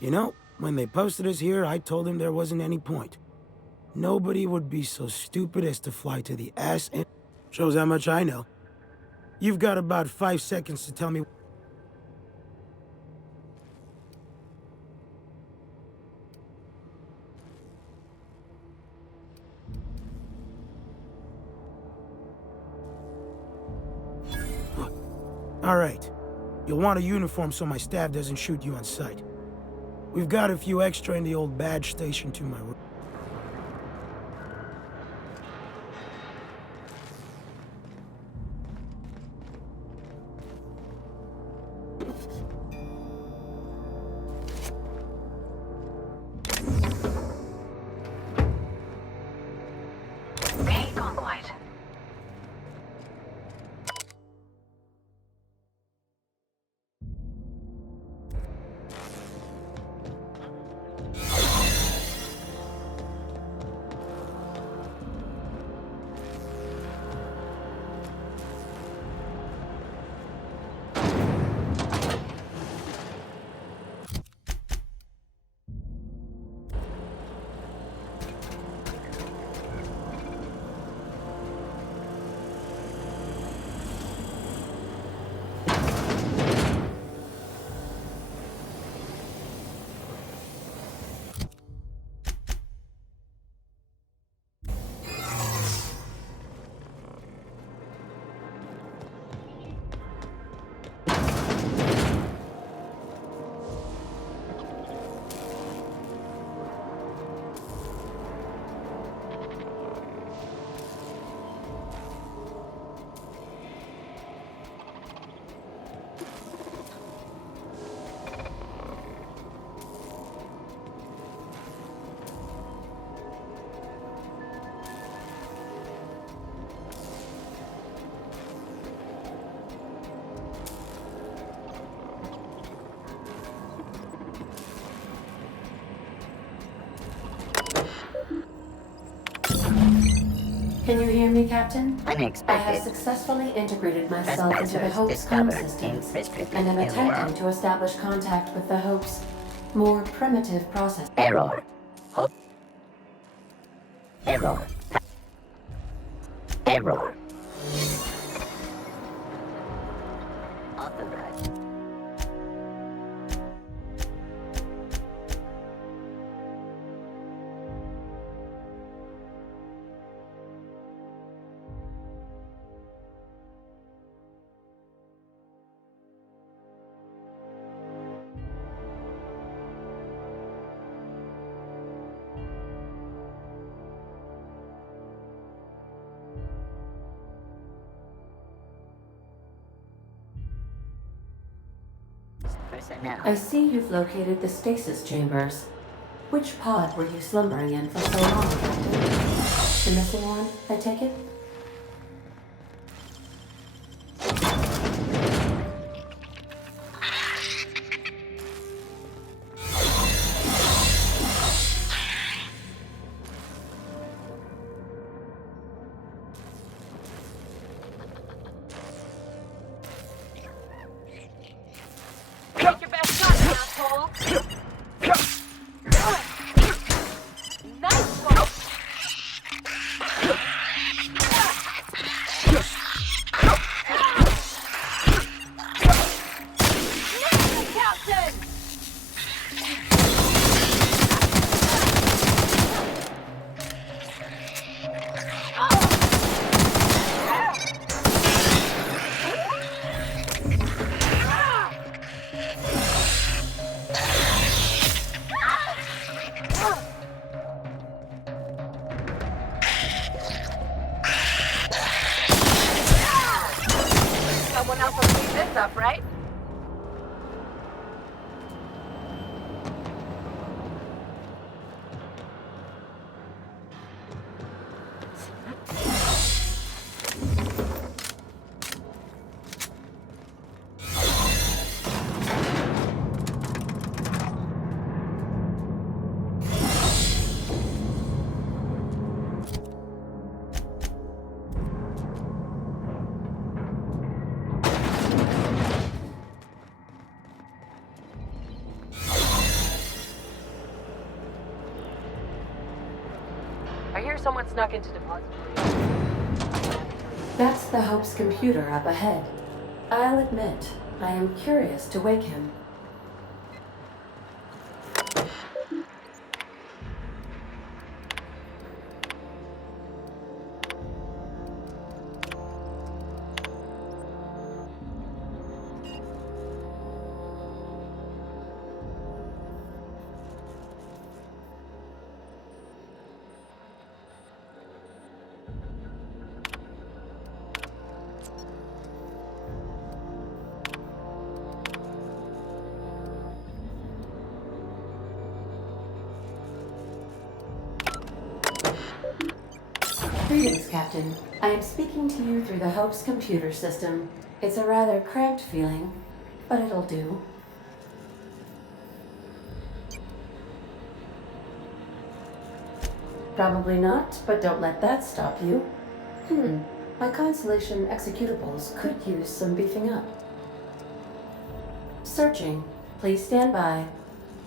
You know, when they posted us here, I told them there wasn't any point. Nobody would be so stupid as to fly to the ass and... Shows how much I know. You've got about 5 seconds to tell me... All right. You'll want a uniform so my staff doesn't shoot you on sight. We've got a few extra in the old badge station to my room. Can you hear me, Captain? I have successfully integrated myself into the Hope's comm systems, and am attempting to establish contact with the Hope's more primitive process. Error. Error. Error. Authorized. I see you've located the stasis chambers. Which pod were you slumbering in for so long, Captain? The missing one, I take it? Take your best shot, asshole! Nice one! Nice, Captain! Someone else will clean this up, right? snuck into depository. That's the Hope's computer up ahead. I'll admit, I am curious to wake him. Greetings, Captain. I am speaking to you through the Hope's computer system. It's a rather cramped feeling, but it'll do. Probably not, but don't let that stop you. My Constellation executables could use some beefing up. Searching. Please stand by.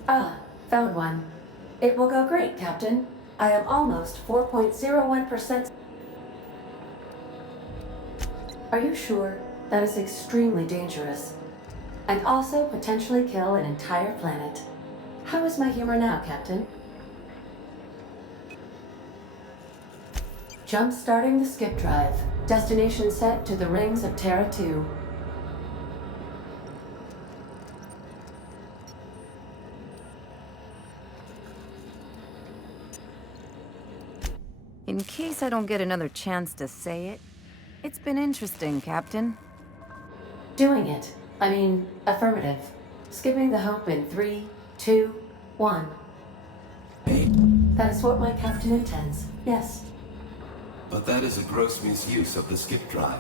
Ah, found one. It will go great, Captain. I am almost 4.01%. Are you sure? That is extremely dangerous. And also potentially kill an entire planet. How is my humor now, Captain? Jump-starting the skip drive. Destination set to the rings of Terra 2. In case I don't get another chance to say it, it's been interesting, Captain. Doing it. I mean, affirmative. Skipping the Hope in 3, 2, 1. That is what my captain intends. Yes. But that is a gross misuse of the skip drive.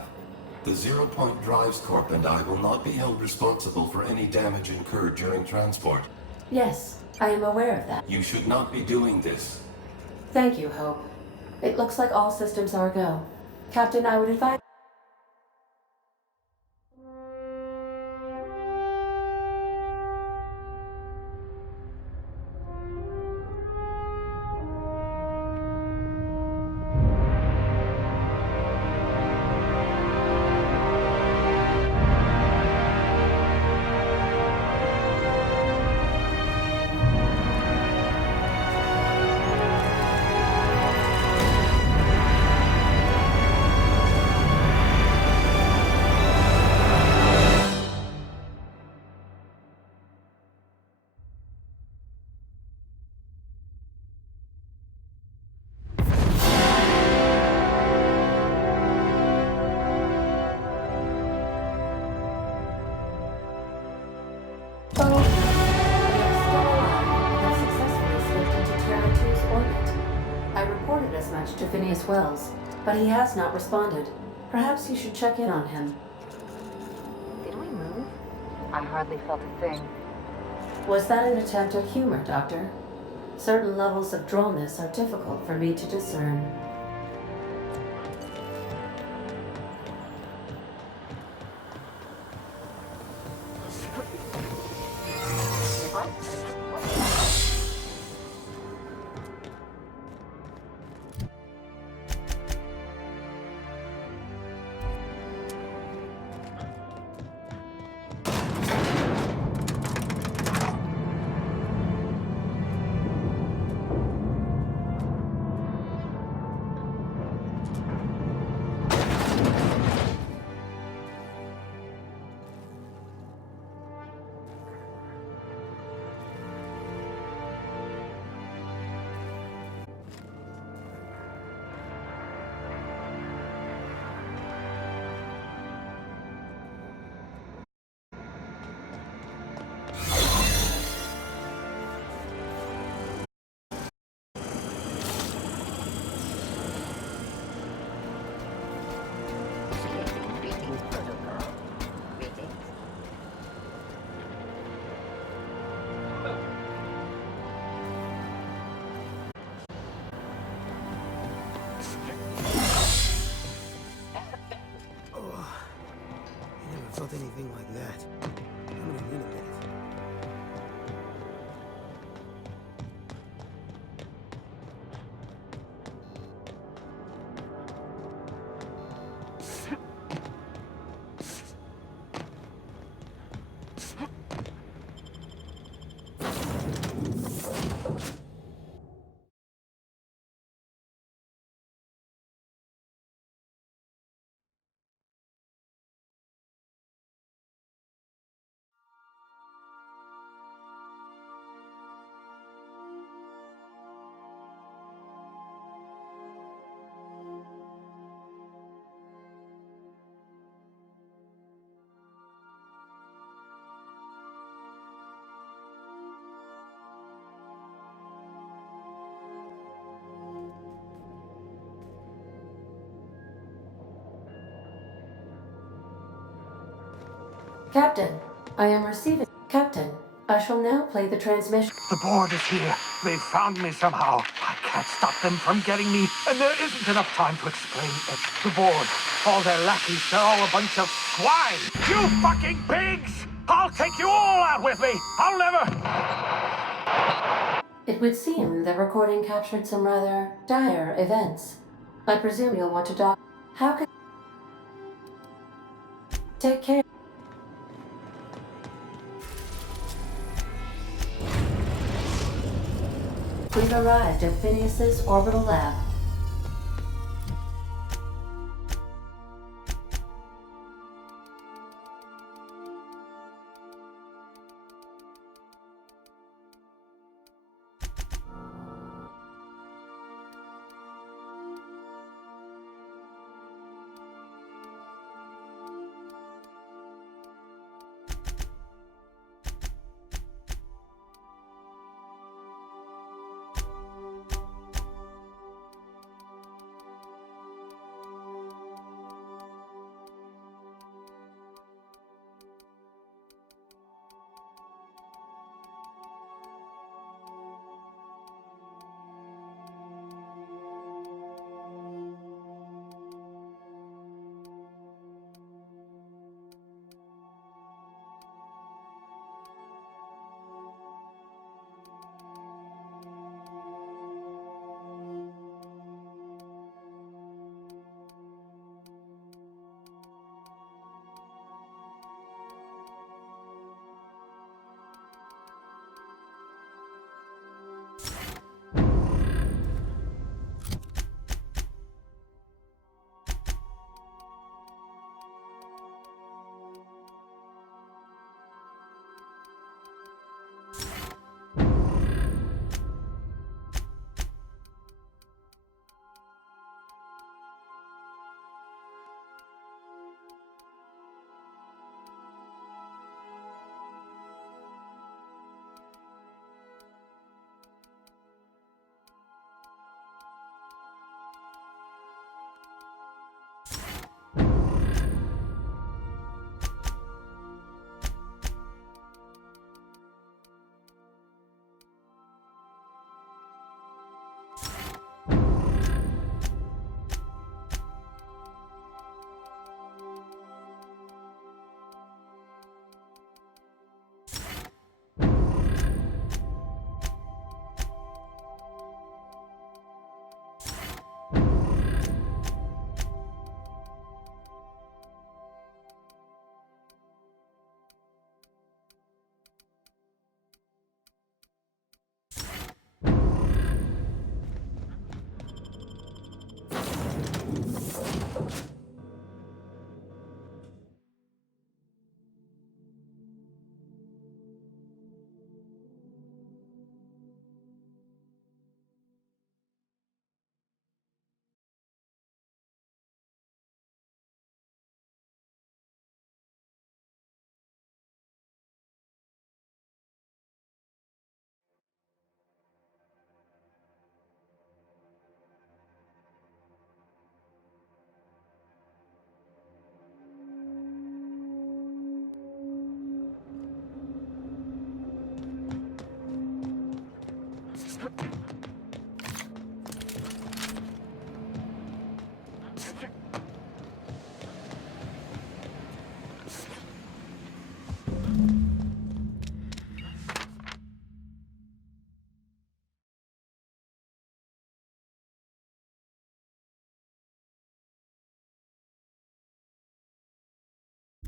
The Zero Point Drives Corp and I will not be held responsible for any damage incurred during transport. Yes, I am aware of that. You should not be doing this. Thank you, Hope. It looks like all systems are go. Captain, I would advise... to Wells, but he has not responded. Perhaps you should check in on him. Did we move? I hardly felt a thing. Was that an attempt at humor, Doctor? Certain levels of drollness are difficult for me to discern. Felt anything like that. I'm gonna need a minute. Captain, I am receiving. Captain, I shall now play the transmission. The board is here. They've found me somehow. I can't stop them from getting me, and there isn't enough time to explain it. The board, all their lackeys, they're all a bunch of swine. You fucking pigs! I'll take you all out with me. I'll never... It would seem the recording captured some rather dire events. I presume you'll want to dock. How can... Take care. We've arrived at Phineas's orbital lab.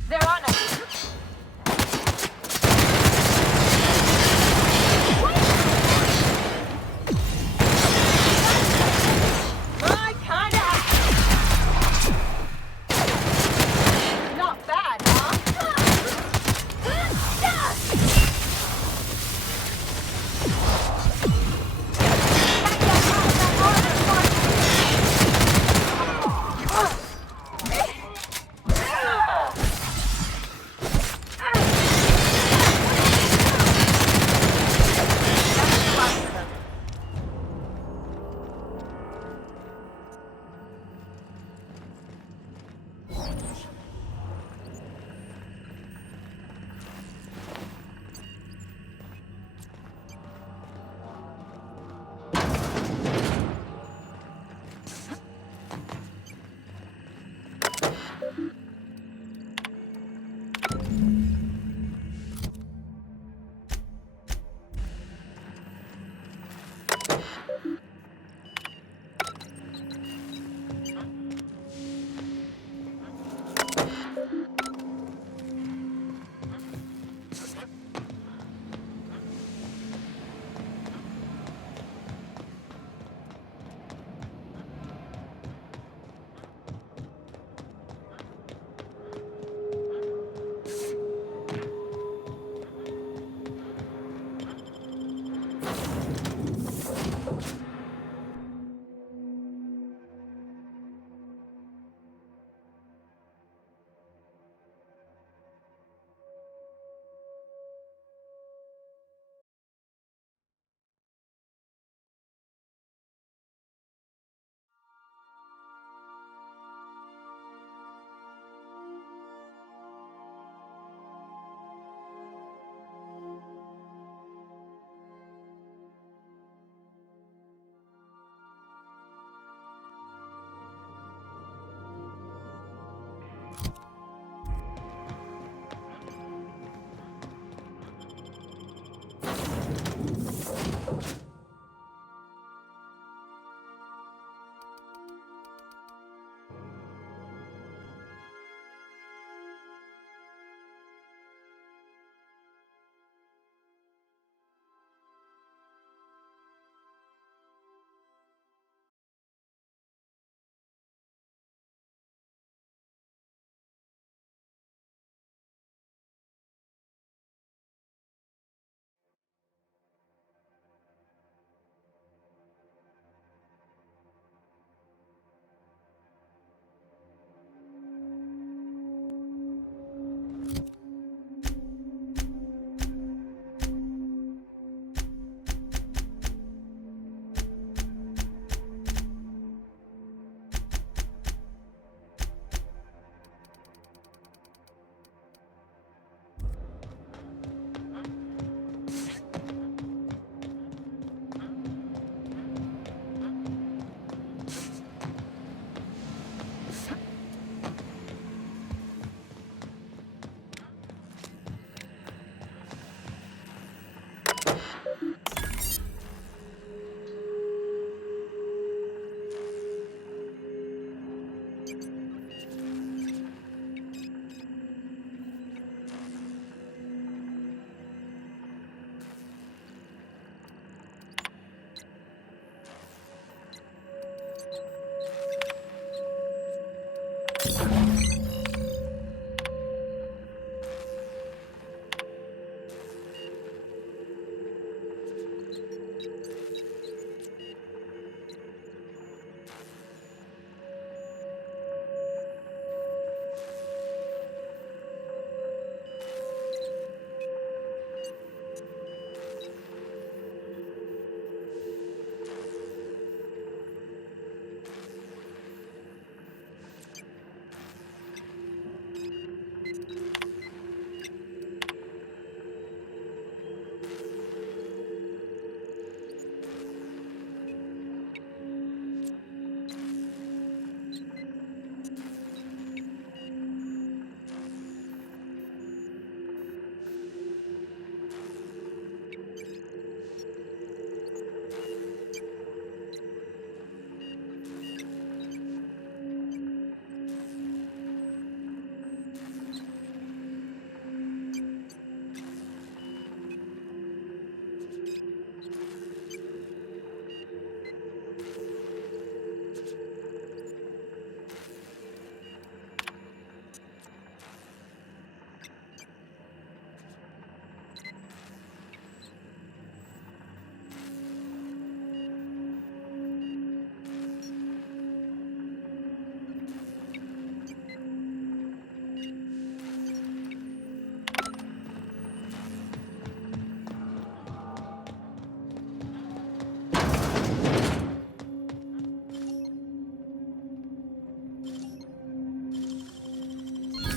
They're on us! My kinda! Not bad, huh?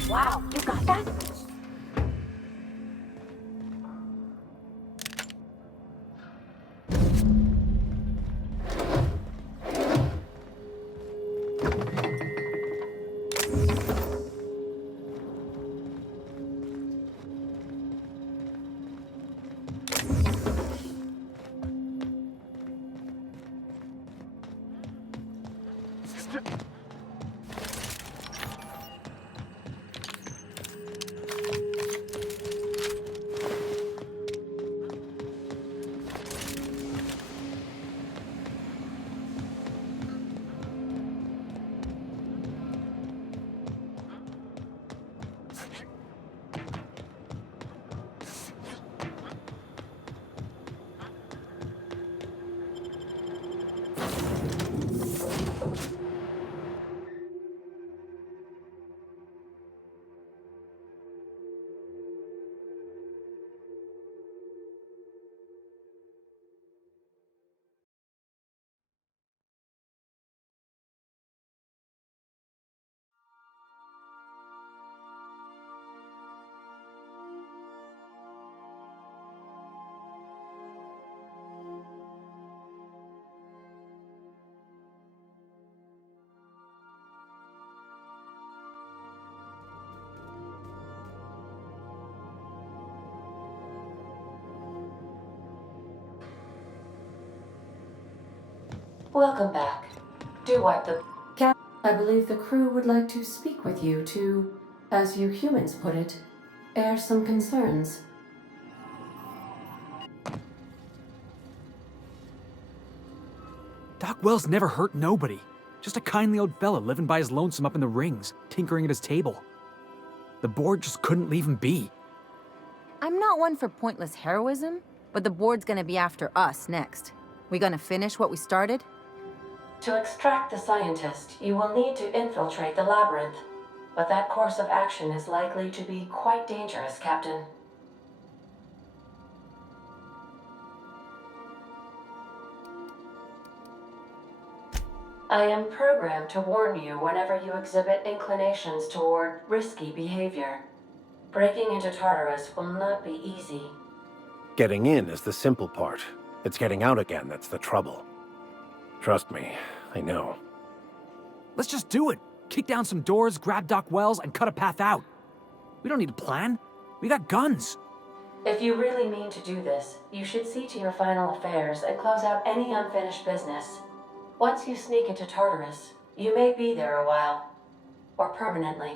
Wow, you got that? Welcome back. Do wipe the... I believe the crew would like to speak with you to, as you humans put it, air some concerns. Doc Wells never hurt nobody. Just a kindly old fella living by his lonesome up in the rings, tinkering at his table. The board just couldn't leave him be. I'm not one for pointless heroism, but the board's gonna be after us next. We gonna finish what we started? To extract the scientist, you will need to infiltrate the labyrinth. But that course of action is likely to be quite dangerous, Captain. I am programmed to warn you whenever you exhibit inclinations toward risky behavior. Breaking into Tartarus will not be easy. Getting in is the simple part. It's getting out again that's the trouble. Trust me, I know. Let's just do it. Kick down some doors, grab Doc Wells, and cut a path out. We don't need a plan. We got guns. If you really mean to do this, you should see to your final affairs and close out any unfinished business. Once you sneak into Tartarus, you may be there a while. Or permanently.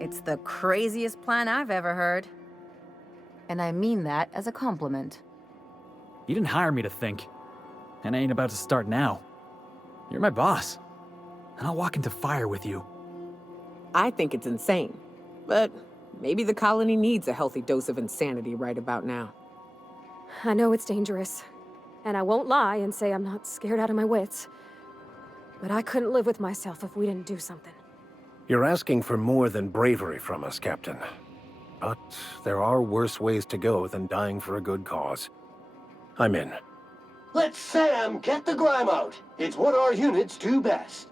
It's the craziest plan I've ever heard. And I mean that as a compliment. You didn't hire me to think. And I ain't about to start now. You're my boss. And I'll walk into fire with you. I think it's insane. But maybe the colony needs a healthy dose of insanity right about now. I know it's dangerous. And I won't lie and say I'm not scared out of my wits. But I couldn't live with myself if we didn't do something. You're asking for more than bravery from us, Captain. But there are worse ways to go than dying for a good cause. I'm in. Let Sam get the grime out. It's what our units do best.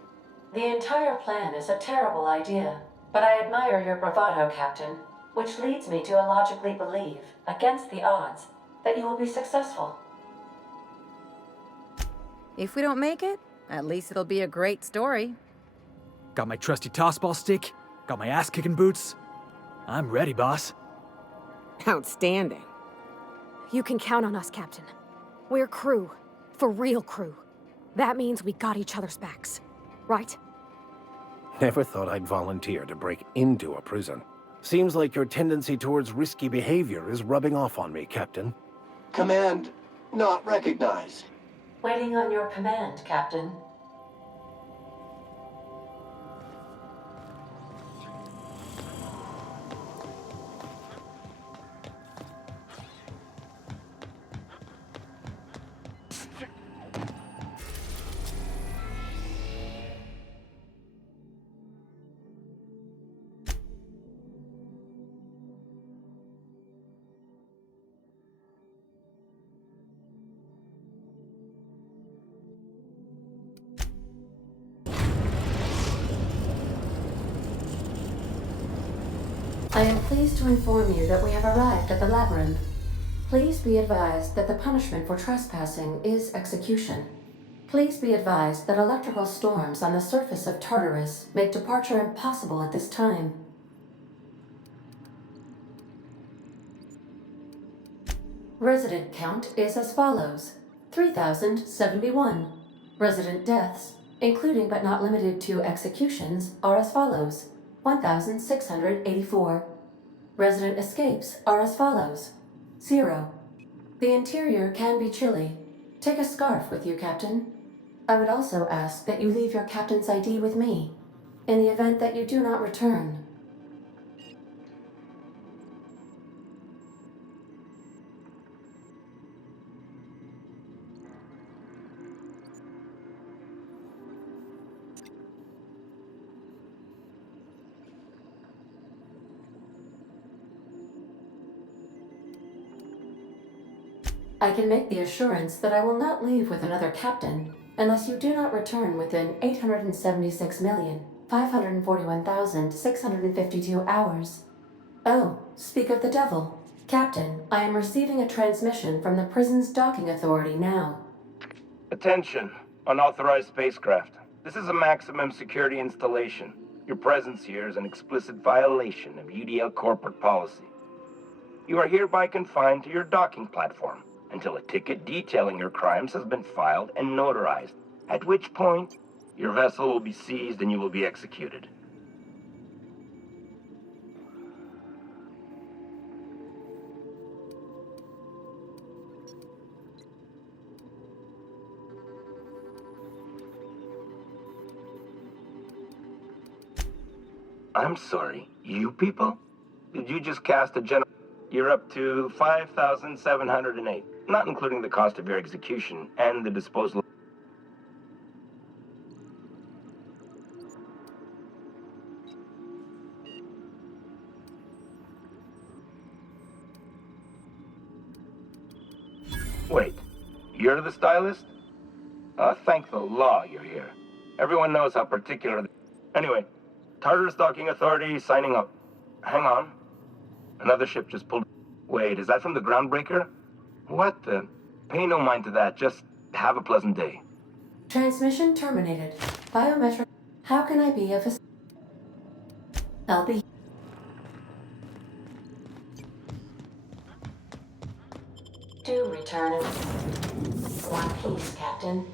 The entire plan is a terrible idea, but I admire your bravado, Captain, which leads me to illogically believe, against the odds, that you will be successful. If we don't make it, at least it'll be a great story. Got my trusty tossball stick, got my ass-kicking boots. I'm ready, boss. Outstanding. You can count on us, Captain. We're crew. For real crew. That means we got each other's backs. Right? Never thought I'd volunteer to break into a prison. Seems like your tendency towards risky behavior is rubbing off on me, Captain. Command not recognized. Waiting on your command, Captain. I am pleased to inform you that we have arrived at the labyrinth. Please be advised that the punishment for trespassing is execution. Please be advised that electrical storms on the surface of Tartarus make departure impossible at this time. Resident count is as follows: 3,071. Resident deaths, including but not limited to executions, are as follows: 1,684. Resident escapes are as follows: 0. The interior can be chilly. Take a scarf with you, Captain. I would also ask that you leave your captain's ID with me, in the event that you do not return. I can make the assurance that I will not leave with another captain unless you do not return within 876,541,652 hours. Oh, speak of the devil. Captain, I am receiving a transmission from the prison's docking authority now. Attention, unauthorized spacecraft. This is a maximum security installation. Your presence here is an explicit violation of UDL corporate policy. You are hereby confined to your docking platform until a ticket detailing your crimes has been filed and notarized, at which point your vessel will be seized and you will be executed. I'm sorry, you people? Did you just cast a general? You're up to 5,708, not including the cost of your execution and the disposal. Wait, you're the stylist? Thank the law you're here. Everyone knows how particular. Anyway, Tartarus Docking Authority signing up. Hang on. Another ship just pulled. Wait, is that from the groundbreaker? What the? Pay no mind to that. Just have a pleasant day. Transmission terminated. Biometric. How can I be of assistance? I'll be. Do return in one piece, Captain.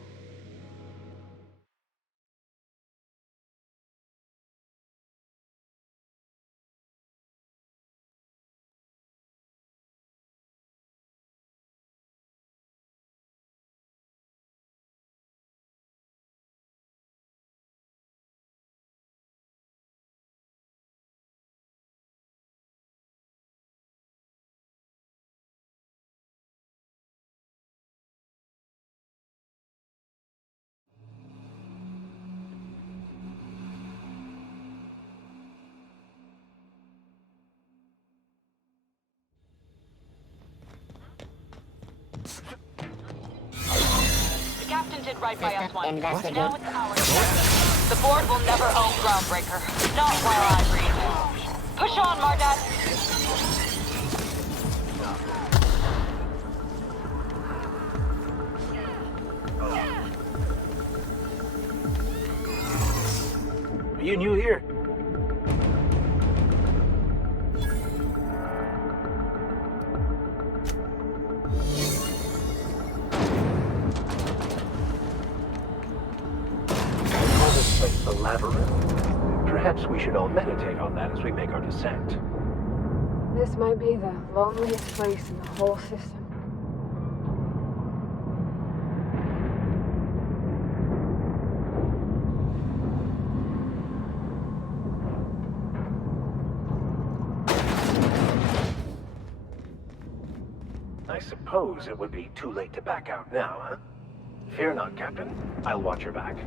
The captain did right by us once. Now it's ours. The board will never own Groundbreaker. Not while I breathe. Push on, Mardat. Are you new here? The labyrinth. Perhaps we should all meditate on that as we make our descent. This might be the loneliest place in the whole system. I suppose it would be too late to back out now, huh? Fear not, Captain. I'll watch your back.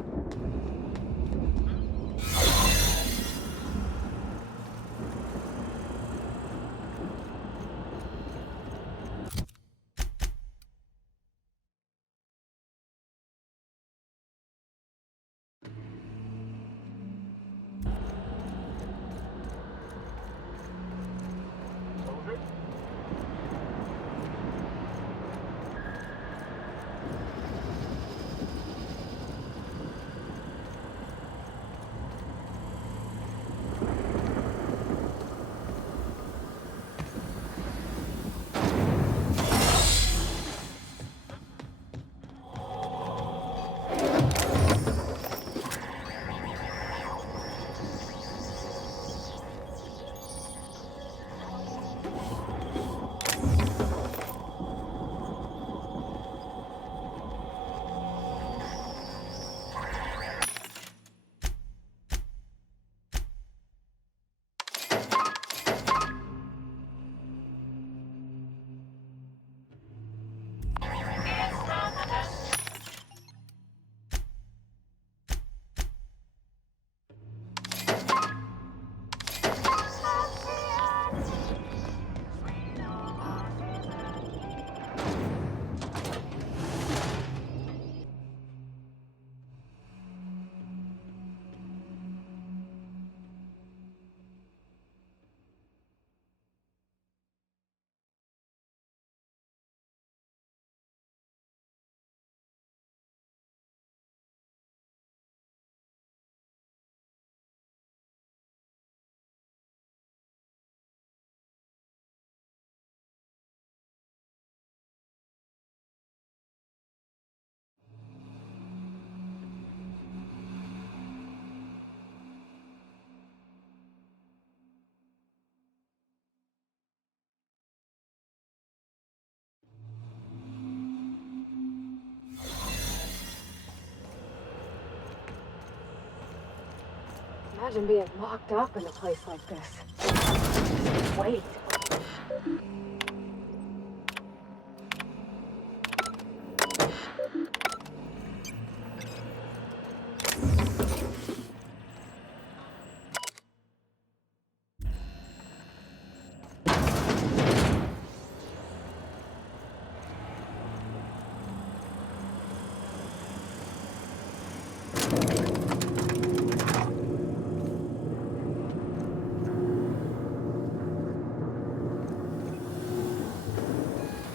Imagine being locked up in a place like this. Wait.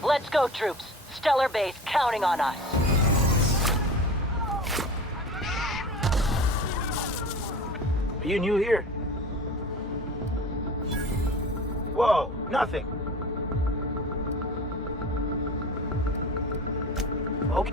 Let's go, troops. Stellar Base counting on us. Are you new here? Whoa, nothing. Okay.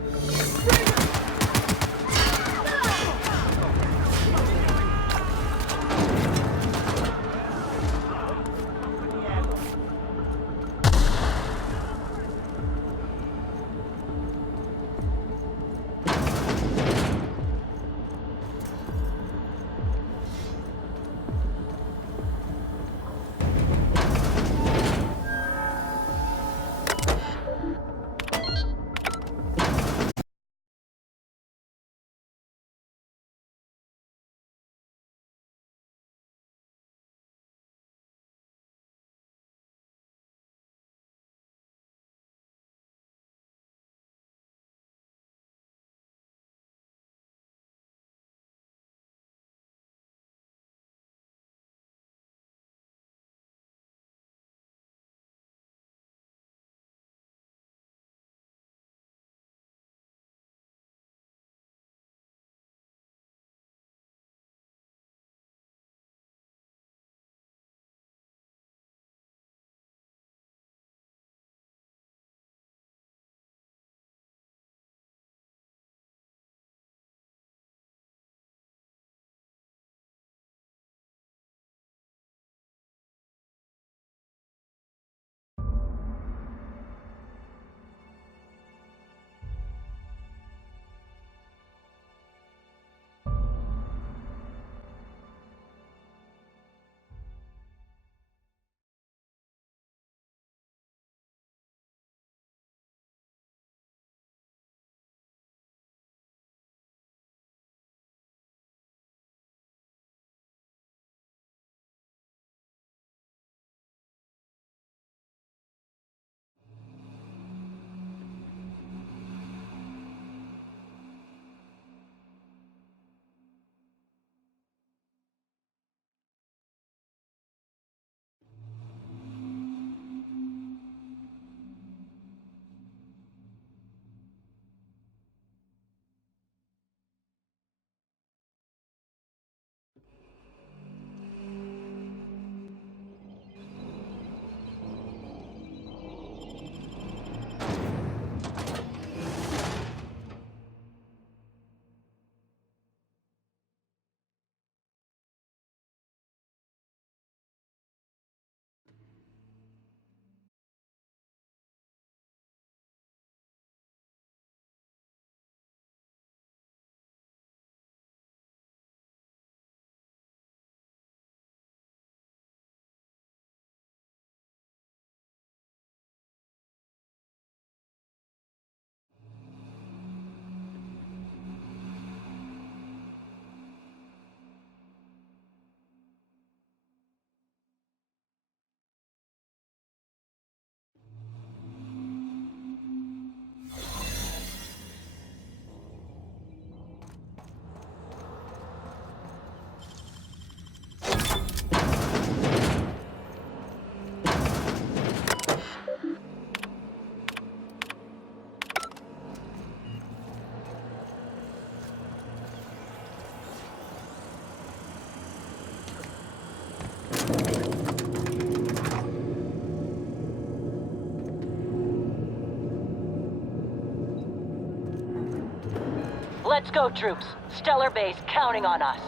Let's go, troops. Stellar Base counting on us.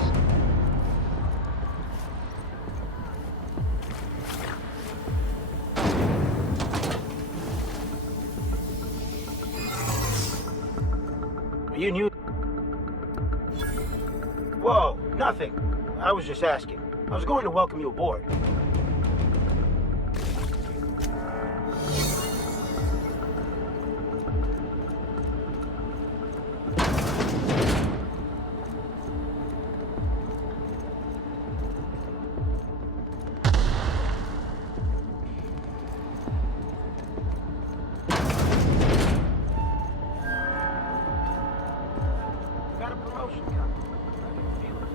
Are you new? Whoa, nothing. I was just asking. I was going to welcome you aboard. Got a promotion coming. I can feel it.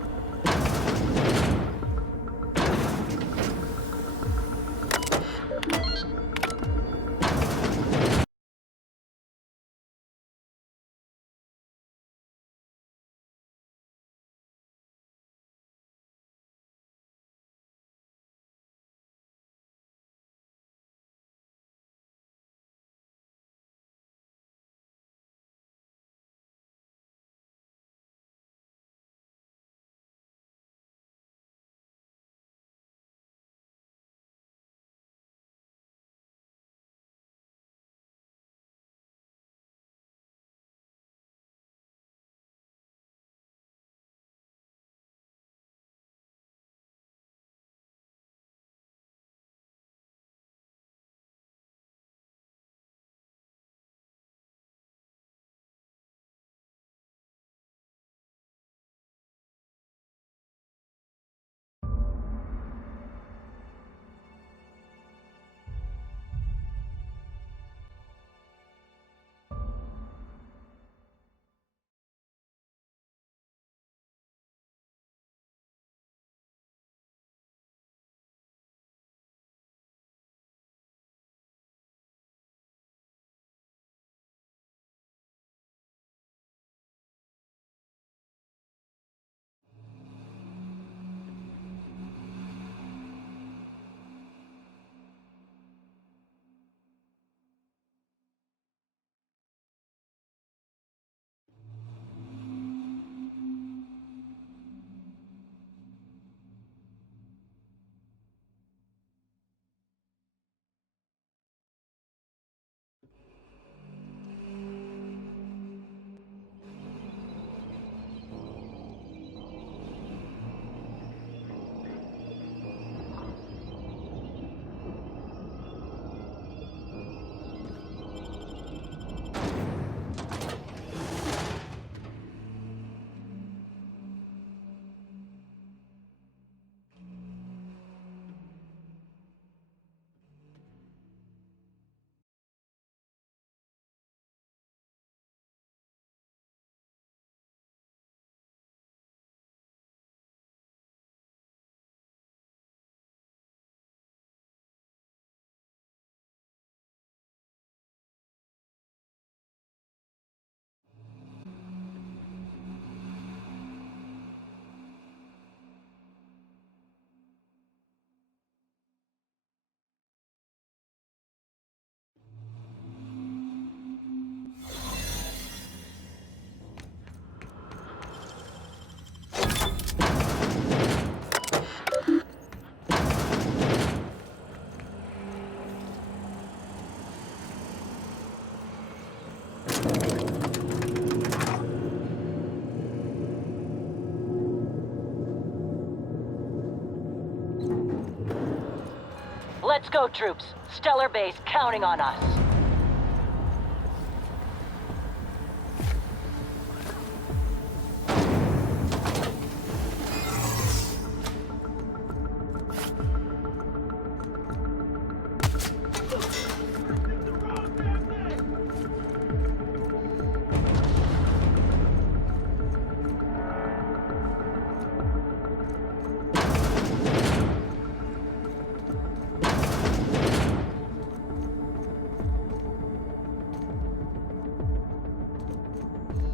Let's go, troops. Stellar Base counting on us.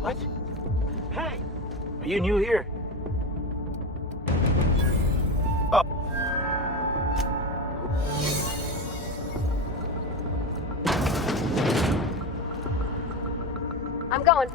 What? Hey! Are you new here? Oh. I'm going.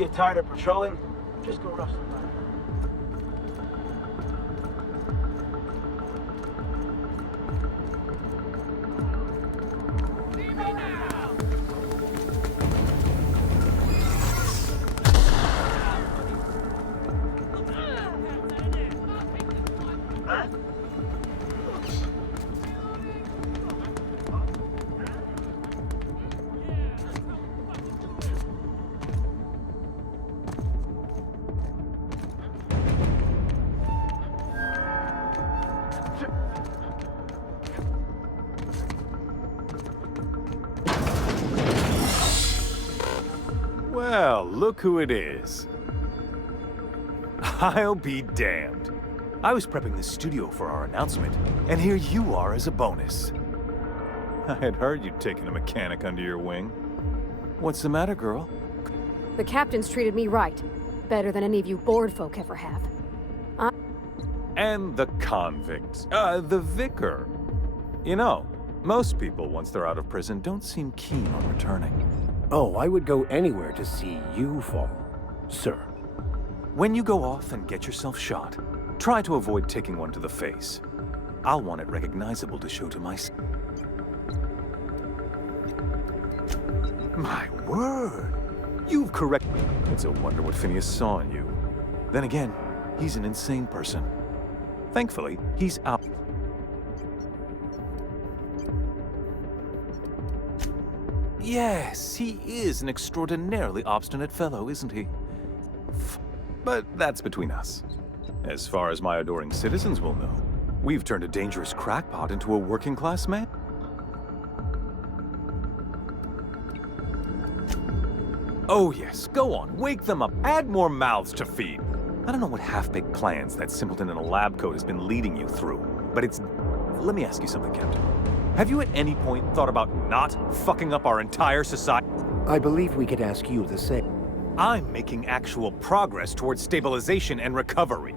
get tired of patrolling, just go rough somebody. Well, look who it is. I'll be damned. I was prepping the studio for our announcement, and here you are as a bonus. I had heard you'd taken a mechanic under your wing. What's the matter, girl? The captain's treated me right. Better than any of you bored folk ever have. And the convict. The vicar. You know, most people, once they're out of prison, don't seem keen on returning. Oh, I would go anywhere to see you fall, sir. When you go off and get yourself shot, try to avoid taking one to the face. I'll want it recognizable to show to my... My word! You've corrected... It's a wonder what Phineas saw in you. Then again, he's an insane person. Thankfully, he's out. Yes, he is an extraordinarily obstinate fellow, isn't he? But that's between us. As far as my adoring citizens will know, we've turned a dangerous crackpot into a working-class man. Oh yes, go on, wake them up, add more mouths to feed. I don't know what half-baked plans that simpleton in a lab coat has been leading you through, but it's... Let me ask you something, Captain. Have you at any point thought about not fucking up our entire society? I believe we could ask you the same. I'm making actual progress towards stabilization and recovery.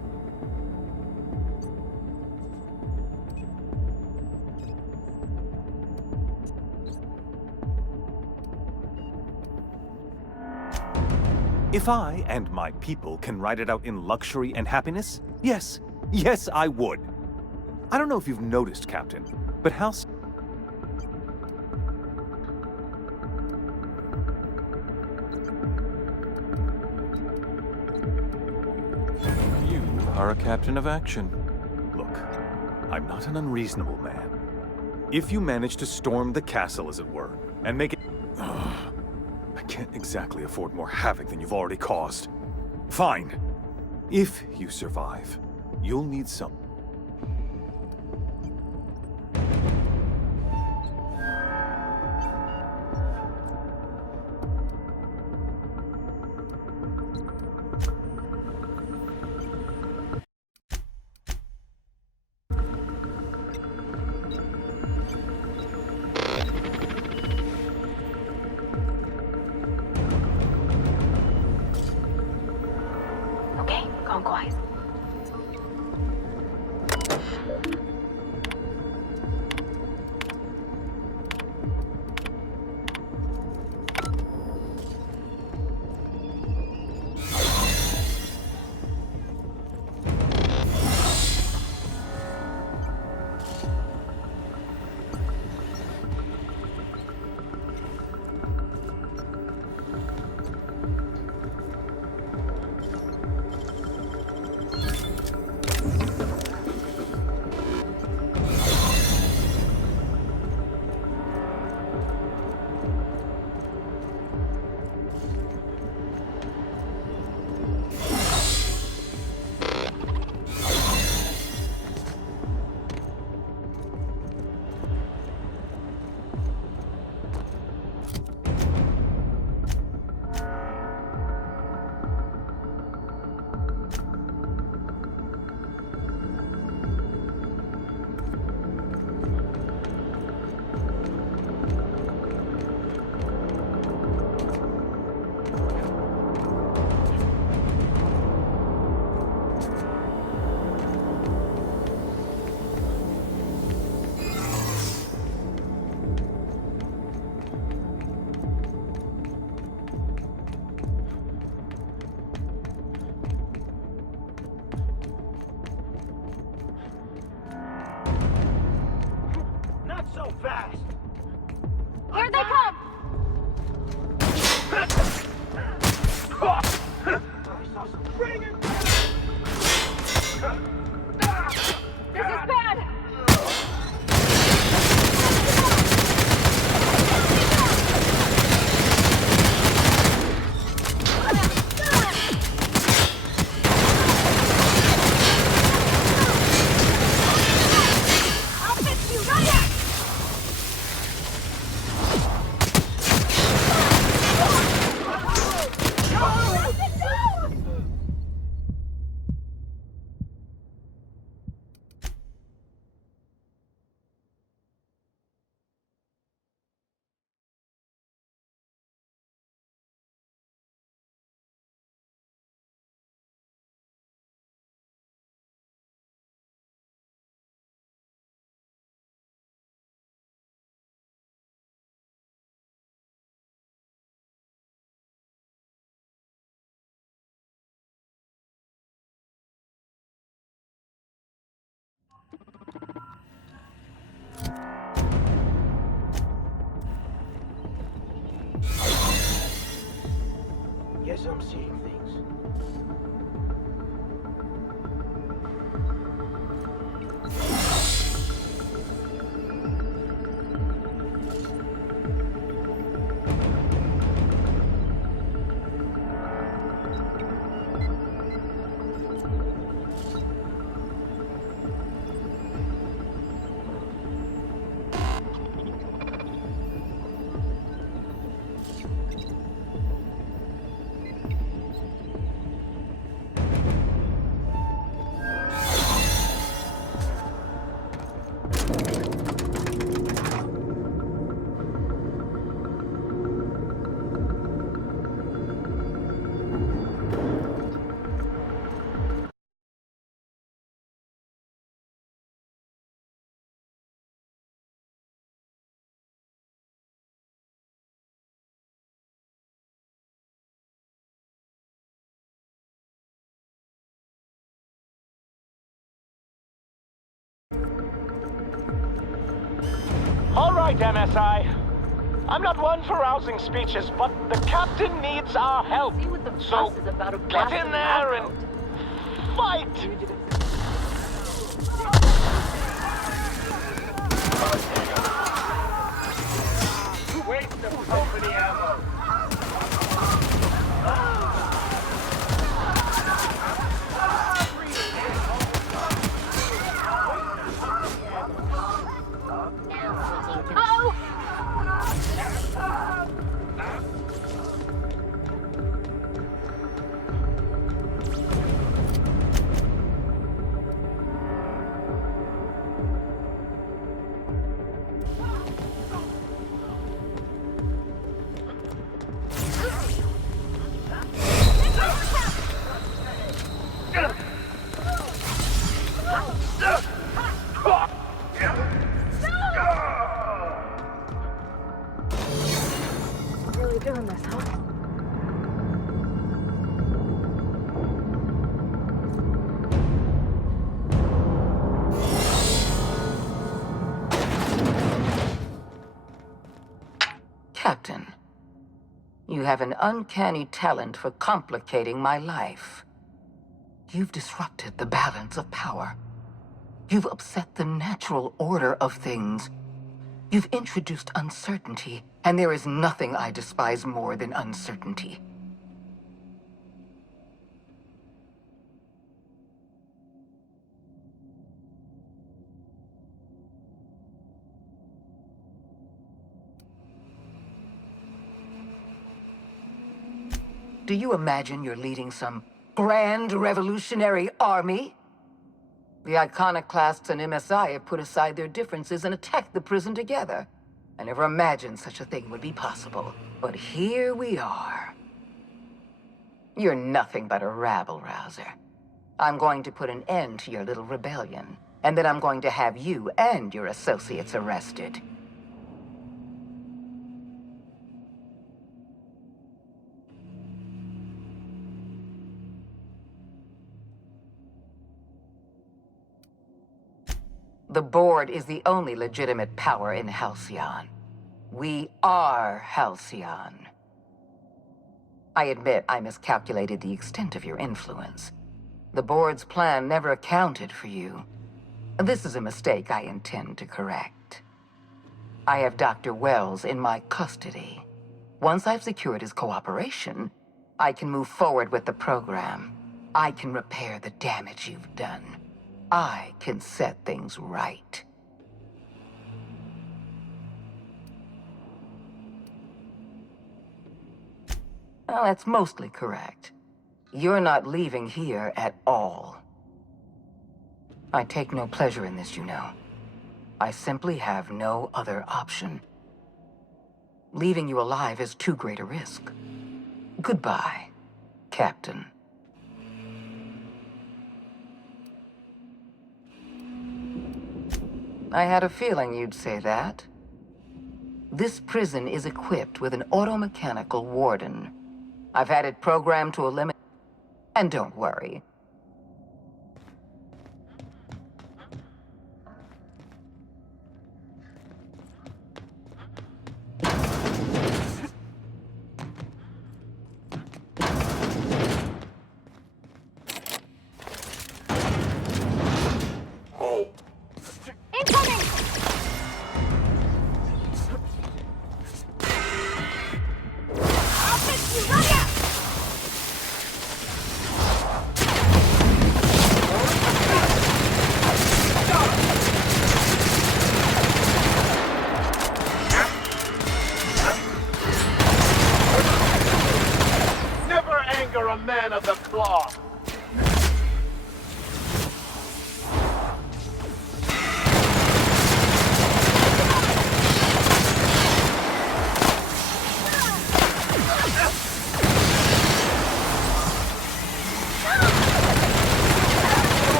If I and my people can ride it out in luxury and happiness, yes, I would. I don't know if you've noticed, Captain, but how... You are a captain of action. Look, I'm not an unreasonable man. If you manage to storm the castle, as it were, and make it... I can't exactly afford more havoc than you've already caused. Fine. If you survive, you'll need some... Okay, calm quiet. Guess I'm seeing things. All right, MSI. I'm not one for rousing speeches, but the captain needs our help. So get in there and fight! Wait the company ammo! Really doing this, huh? Captain, you have an uncanny talent for complicating my life. You've disrupted the balance of power. You've upset the natural order of things. You've introduced uncertainty, and there is nothing I despise more than uncertainty. Do you imagine you're leading some grand revolutionary army? The iconoclasts and MSI have put aside their differences and attacked the prison together. I never imagined such a thing would be possible. But here we are. You're nothing but a rabble-rouser. I'm going to put an end to your little rebellion, and then I'm going to have you and your associates arrested. The board is the only legitimate power in Halcyon. We are Halcyon. I admit I miscalculated the extent of your influence. The board's plan never accounted for you. This is a mistake I intend to correct. I have Dr. Wells in my custody. Once I've secured his cooperation, I can move forward with the program. I can repair the damage you've done. I can set things right. Well, that's mostly correct. You're not leaving here at all. I take no pleasure in this, you know. I simply have no other option. Leaving you alive is too great a risk. Goodbye, Captain. I had a feeling you'd say that. This prison is equipped with an automechanical warden. I've had it programmed to eliminate... And don't worry.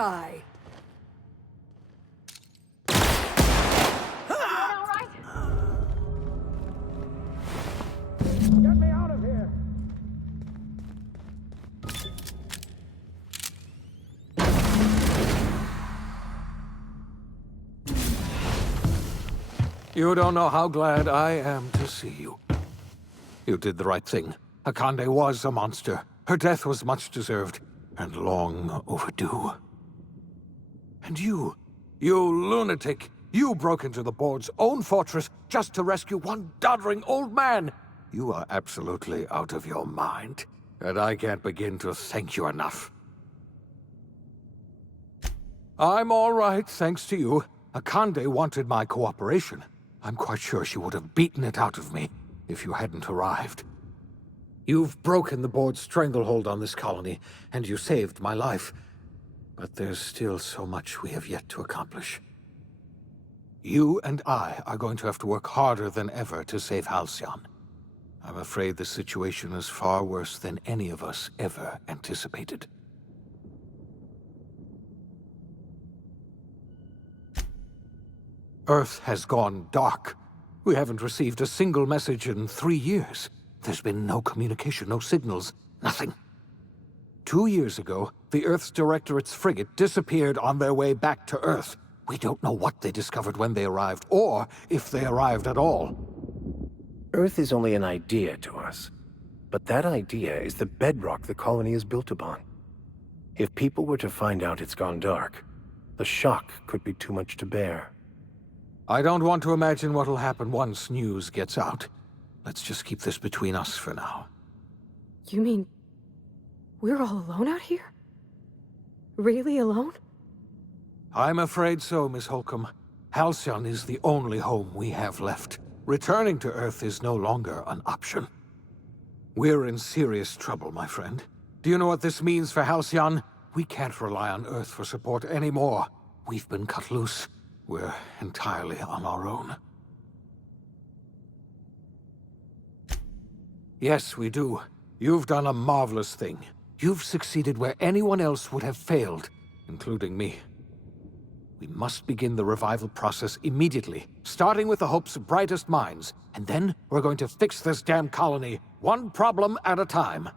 die. Get me out of here! You don't know how glad I am to see you. You did the right thing. Akande was a monster. Her death was much deserved, and long overdue. And you lunatic, you broke into the board's own fortress just to rescue one doddering old man. You are absolutely out of your mind, and I can't begin to thank you enough. I'm all right, thanks to you. Akande wanted my cooperation. I'm quite sure she would have beaten it out of me if you hadn't arrived. You've broken the board's stranglehold on this colony, and you saved my life. But there's still so much we have yet to accomplish. You and I are going to have to work harder than ever to save Halcyon. I'm afraid the situation is far worse than any of us ever anticipated. Earth has gone dark. We haven't received a single message in 3 years. There's been no communication, no signals, nothing. 2 years ago, the Earth's Directorate's frigate disappeared on their way back to Earth. We don't know what they discovered when they arrived, or if they arrived at all. Earth is only an idea to us, but that idea is the bedrock the colony is built upon. If people were to find out it's gone dark, the shock could be too much to bear. I don't want to imagine what'll happen once news gets out. Let's just keep this between us for now. You mean we're all alone out here? Really alone? I'm afraid so, Miss Holcomb. Halcyon is the only home we have left. Returning to Earth is no longer an option. We're in serious trouble, my friend. Do you know what this means for Halcyon? We can't rely on Earth for support anymore. We've been cut loose. We're entirely on our own. Yes, we do. You've done a marvelous thing. You've succeeded where anyone else would have failed, including me. We must begin the revival process immediately, starting with the Hope's brightest minds, and then we're going to fix this damn colony, one problem at a time.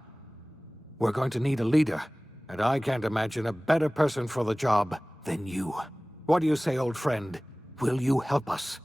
We're going to need a leader, and I can't imagine a better person for the job than you. What do you say, old friend? Will you help us?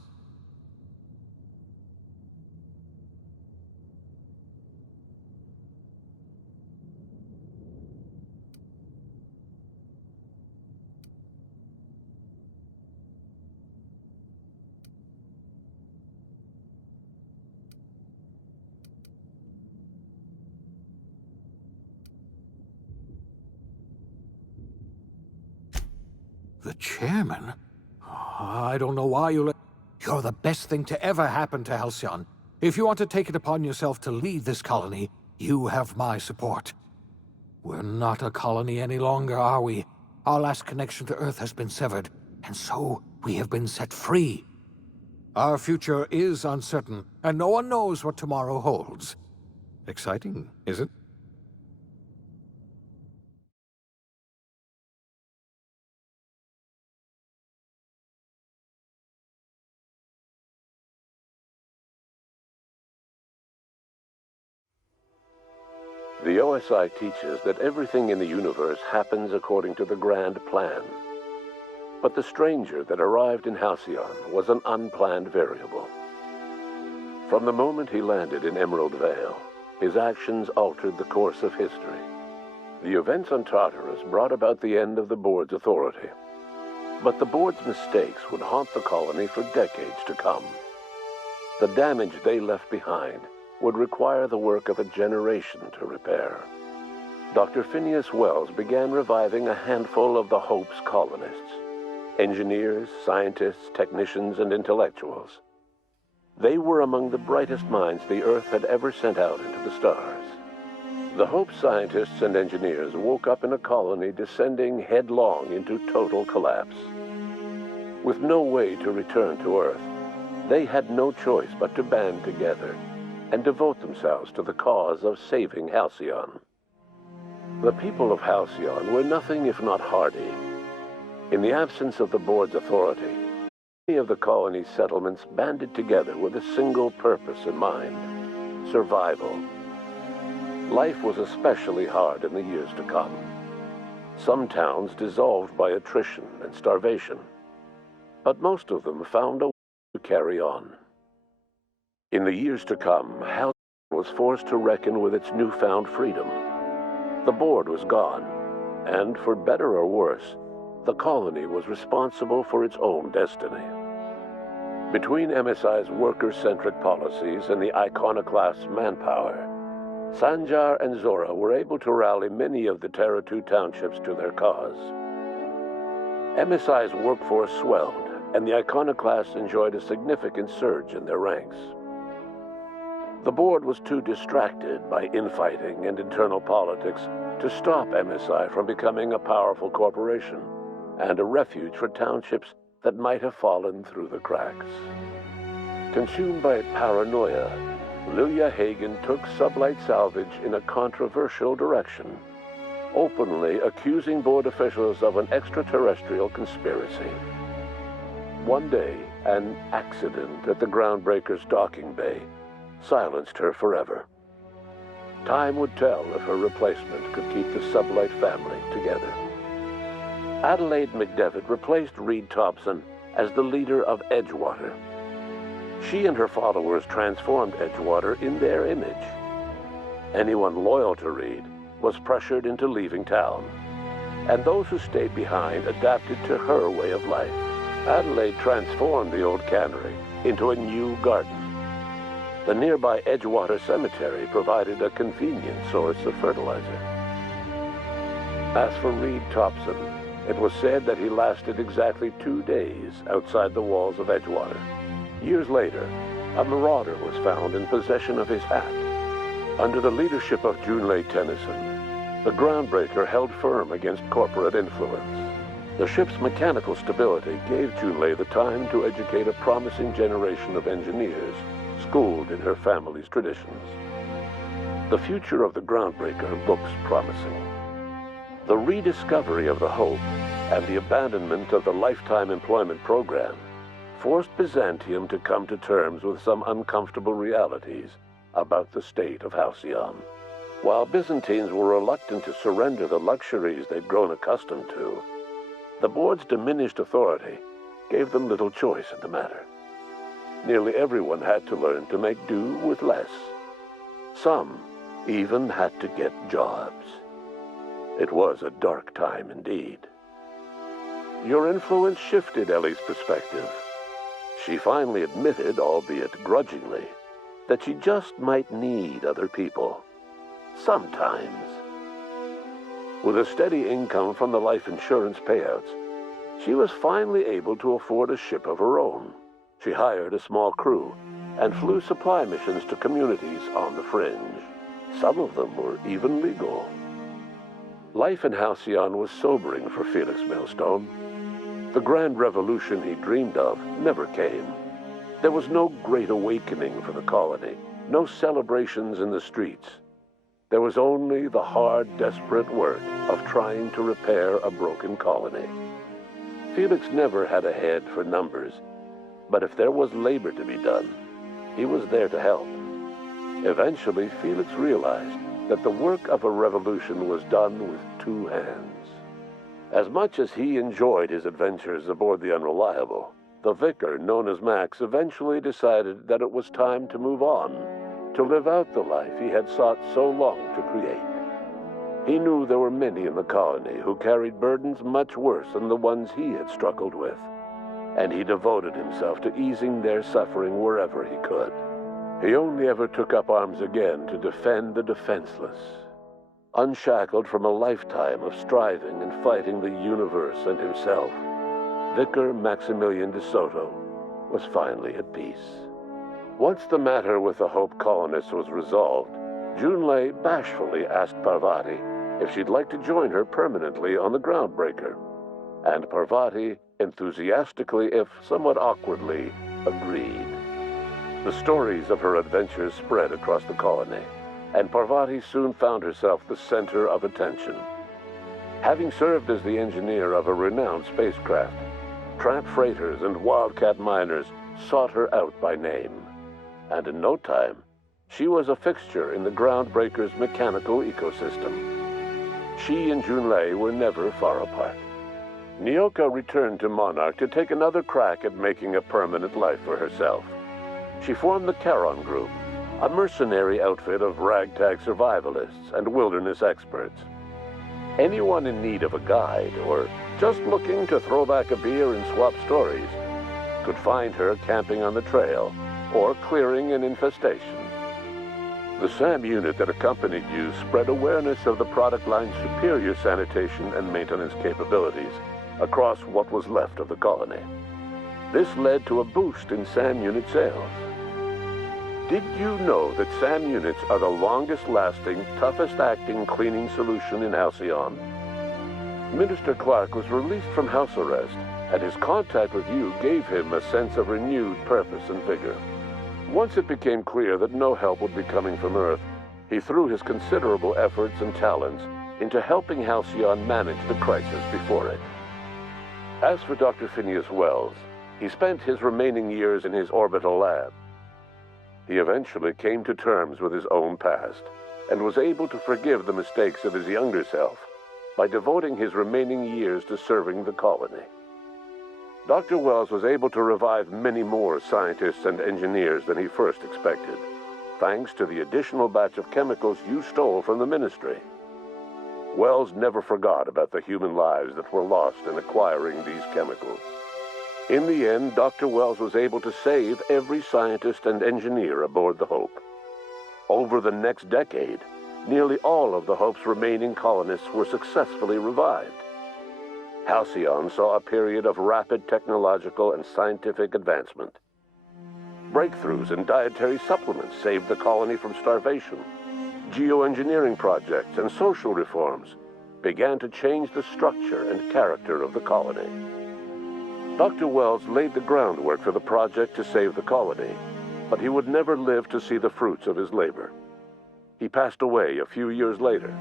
The chairman? I don't know why you let... You're the best thing to ever happen to Halcyon. If you want to take it upon yourself to lead this colony, you have my support. We're not a colony any longer, are we? Our last connection to Earth has been severed, and so we have been set free. Our future is uncertain, and no one knows what tomorrow holds. Exciting, is it? The OSI teaches that everything in the universe happens according to the grand plan. But the stranger that arrived in Halcyon was an unplanned variable. From the moment he landed in Emerald Vale, his actions altered the course of history. The events on Tartarus brought about the end of the board's authority. But the board's mistakes would haunt the colony for decades to come. The damage they left behind would require the work of a generation to repair. Dr. Phineas Wells began reviving a handful of the Hope's colonists. Engineers, scientists, technicians, and intellectuals. They were among the brightest minds the Earth had ever sent out into the stars. The Hope scientists and engineers woke up in a colony descending headlong into total collapse. With no way to return to Earth, they had no choice but to band together and devote themselves to the cause of saving Halcyon. The people of Halcyon were nothing if not hardy, In the absence of the board's authority, many of the colony's settlements banded together with a single purpose in mind: survival. Life was especially hard in the years to come. Some towns dissolved by attrition and starvation, but most of them found a way to carry on. In the years to come, Halcyon was forced to reckon with its newfound freedom. The board was gone, and for better or worse, the colony was responsible for its own destiny. Between MSI's worker-centric policies and the iconoclast's manpower, Sanjar and Zora were able to rally many of the Terra 2 townships to their cause. MSI's workforce swelled, and the iconoclasts enjoyed a significant surge in their ranks. The board was too distracted by infighting and internal politics to stop MSI from becoming a powerful corporation and a refuge for townships that might have fallen through the cracks. Consumed by paranoia, Lilia Hagen took Sublight Salvage in a controversial direction, openly accusing board officials of an extraterrestrial conspiracy. One day, an accident at the Groundbreaker's docking bay silenced her forever. Time would tell if her replacement could keep the Sublight family together. Adelaide McDevitt replaced Reed Thompson as the leader of Edgewater. She and her followers transformed Edgewater in their image. Anyone loyal to Reed was pressured into leaving town, and those who stayed behind adapted to her way of life. Adelaide transformed the old cannery into a new garden. The nearby Edgewater Cemetery provided a convenient source of fertilizer. As for Reed Thompson, it was said that he lasted exactly 2 days outside the walls of Edgewater. Years later, a marauder was found in possession of his hat. Under the leadership of Junlei Tennyson, the Groundbreaker held firm against corporate influence. The ship's mechanical stability gave Junlei the time to educate a promising generation of engineers schooled in her family's traditions. The future of the Groundbreaker looks promising. The rediscovery of the Hope and the abandonment of the lifetime employment program forced Byzantium to come to terms with some uncomfortable realities about the state of Halcyon. While Byzantines were reluctant to surrender the luxuries they'd grown accustomed to, the board's diminished authority gave them little choice in the matter. Nearly everyone had to learn to make do with less. Some even had to get jobs. It was a dark time indeed. Your influence shifted Ellie's perspective. She finally admitted, albeit grudgingly, that she just might need other people. Sometimes. With a steady income from the life insurance payouts, she was finally able to afford a ship of her own. She hired a small crew and flew supply missions to communities on the fringe. Some of them were even legal. Life in Halcyon was sobering for Felix Millstone. The grand revolution he dreamed of never came. There was no great awakening for the colony, no celebrations in the streets. There was only the hard, desperate work of trying to repair a broken colony. Felix never had a head for numbers, but if there was labor to be done, he was there to help. Eventually, Felix realized that the work of a revolution was done with 2 hands. As much as he enjoyed his adventures aboard the Unreliable, the vicar, known as Max, eventually decided that it was time to move on, to live out the life he had sought so long to create. He knew there were many in the colony who carried burdens much worse than the ones he had struggled with, and he devoted himself to easing their suffering wherever he could. He only ever took up arms again to defend the defenseless. Unshackled from a lifetime of striving and fighting the universe and himself, Vicar Maximilian de Soto was finally at peace. Once the matter with the Hope colonists was resolved, Junlei bashfully asked Parvati if she'd like to join her permanently on the Groundbreaker, and Parvati enthusiastically, if somewhat awkwardly, agreed. The stories of her adventures spread across the colony, and Parvati soon found herself the center of attention. Having served as the engineer of a renowned spacecraft, tramp freighters and wildcat miners sought her out by name. And in no time, she was a fixture in the groundbreaker's mechanical ecosystem. She and Junlei were never far apart. Nyoka returned to Monarch to take another crack at making a permanent life for herself. She formed the Charon Group, a mercenary outfit of ragtag survivalists and wilderness experts. Anyone in need of a guide or just looking to throw back a beer and swap stories could find her camping on the trail or clearing an infestation. The SAM unit that accompanied you spread awareness of the product line's superior sanitation and maintenance capabilities across what was left of the colony. This led to a boost in SAM unit sales. Did you know that SAM units are the longest-lasting, toughest-acting cleaning solution in Halcyon? Minister Clark was released from house arrest, and his contact with you gave him a sense of renewed purpose and vigor. Once it became clear that no help would be coming from Earth, he threw his considerable efforts and talents into helping Halcyon manage the crisis before it. As for Dr. Phineas Wells, he spent his remaining years in his orbital lab. He eventually came to terms with his own past and was able to forgive the mistakes of his younger self by devoting his remaining years to serving the colony. Dr. Wells was able to revive many more scientists and engineers than he first expected, thanks to the additional batch of chemicals you stole from the Ministry. Wells never forgot about the human lives that were lost in acquiring these chemicals. In the end, Dr. Wells was able to save every scientist and engineer aboard the Hope. Over the next decade, nearly all of the Hope's remaining colonists were successfully revived. Halcyon saw a period of rapid technological and scientific advancement. Breakthroughs in dietary supplements saved the colony from starvation. Geoengineering projects and social reforms began to change the structure and character of the colony. Dr. Wells laid the groundwork for the project to save the colony, but he would never live to see the fruits of his labor. He passed away a few years later.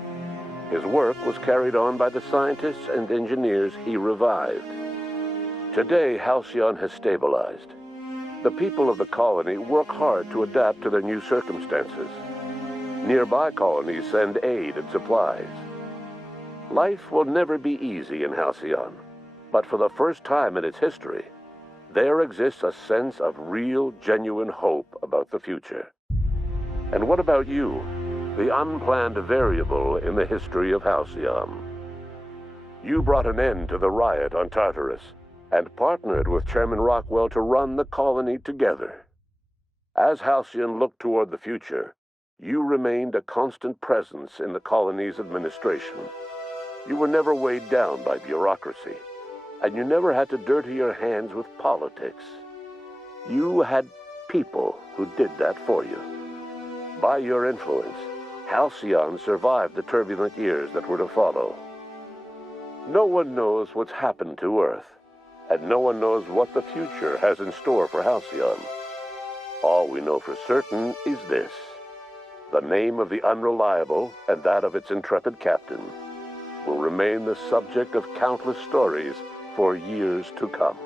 His work was carried on by the scientists and engineers he revived. Today, Halcyon has stabilized. The people of the colony work hard to adapt to their new circumstances. Nearby colonies send aid and supplies. Life will never be easy in Halcyon, but for the first time in its history, there exists a sense of real, genuine hope about the future. And what about you? The unplanned variable in the history of Halcyon. You brought an end to the riot on Tartarus and partnered with Chairman Rockwell to run the colony together. As Halcyon looked toward the future, you remained a constant presence in the colony's administration. You were never weighed down by bureaucracy, and you never had to dirty your hands with politics. You had people who did that for you. By your influence, Halcyon survived the turbulent years that were to follow. No one knows what's happened to Earth, and no one knows what the future has in store for Halcyon. All we know for certain is this: the name of the Unreliable and that of its intrepid captain will remain the subject of countless stories for years to come.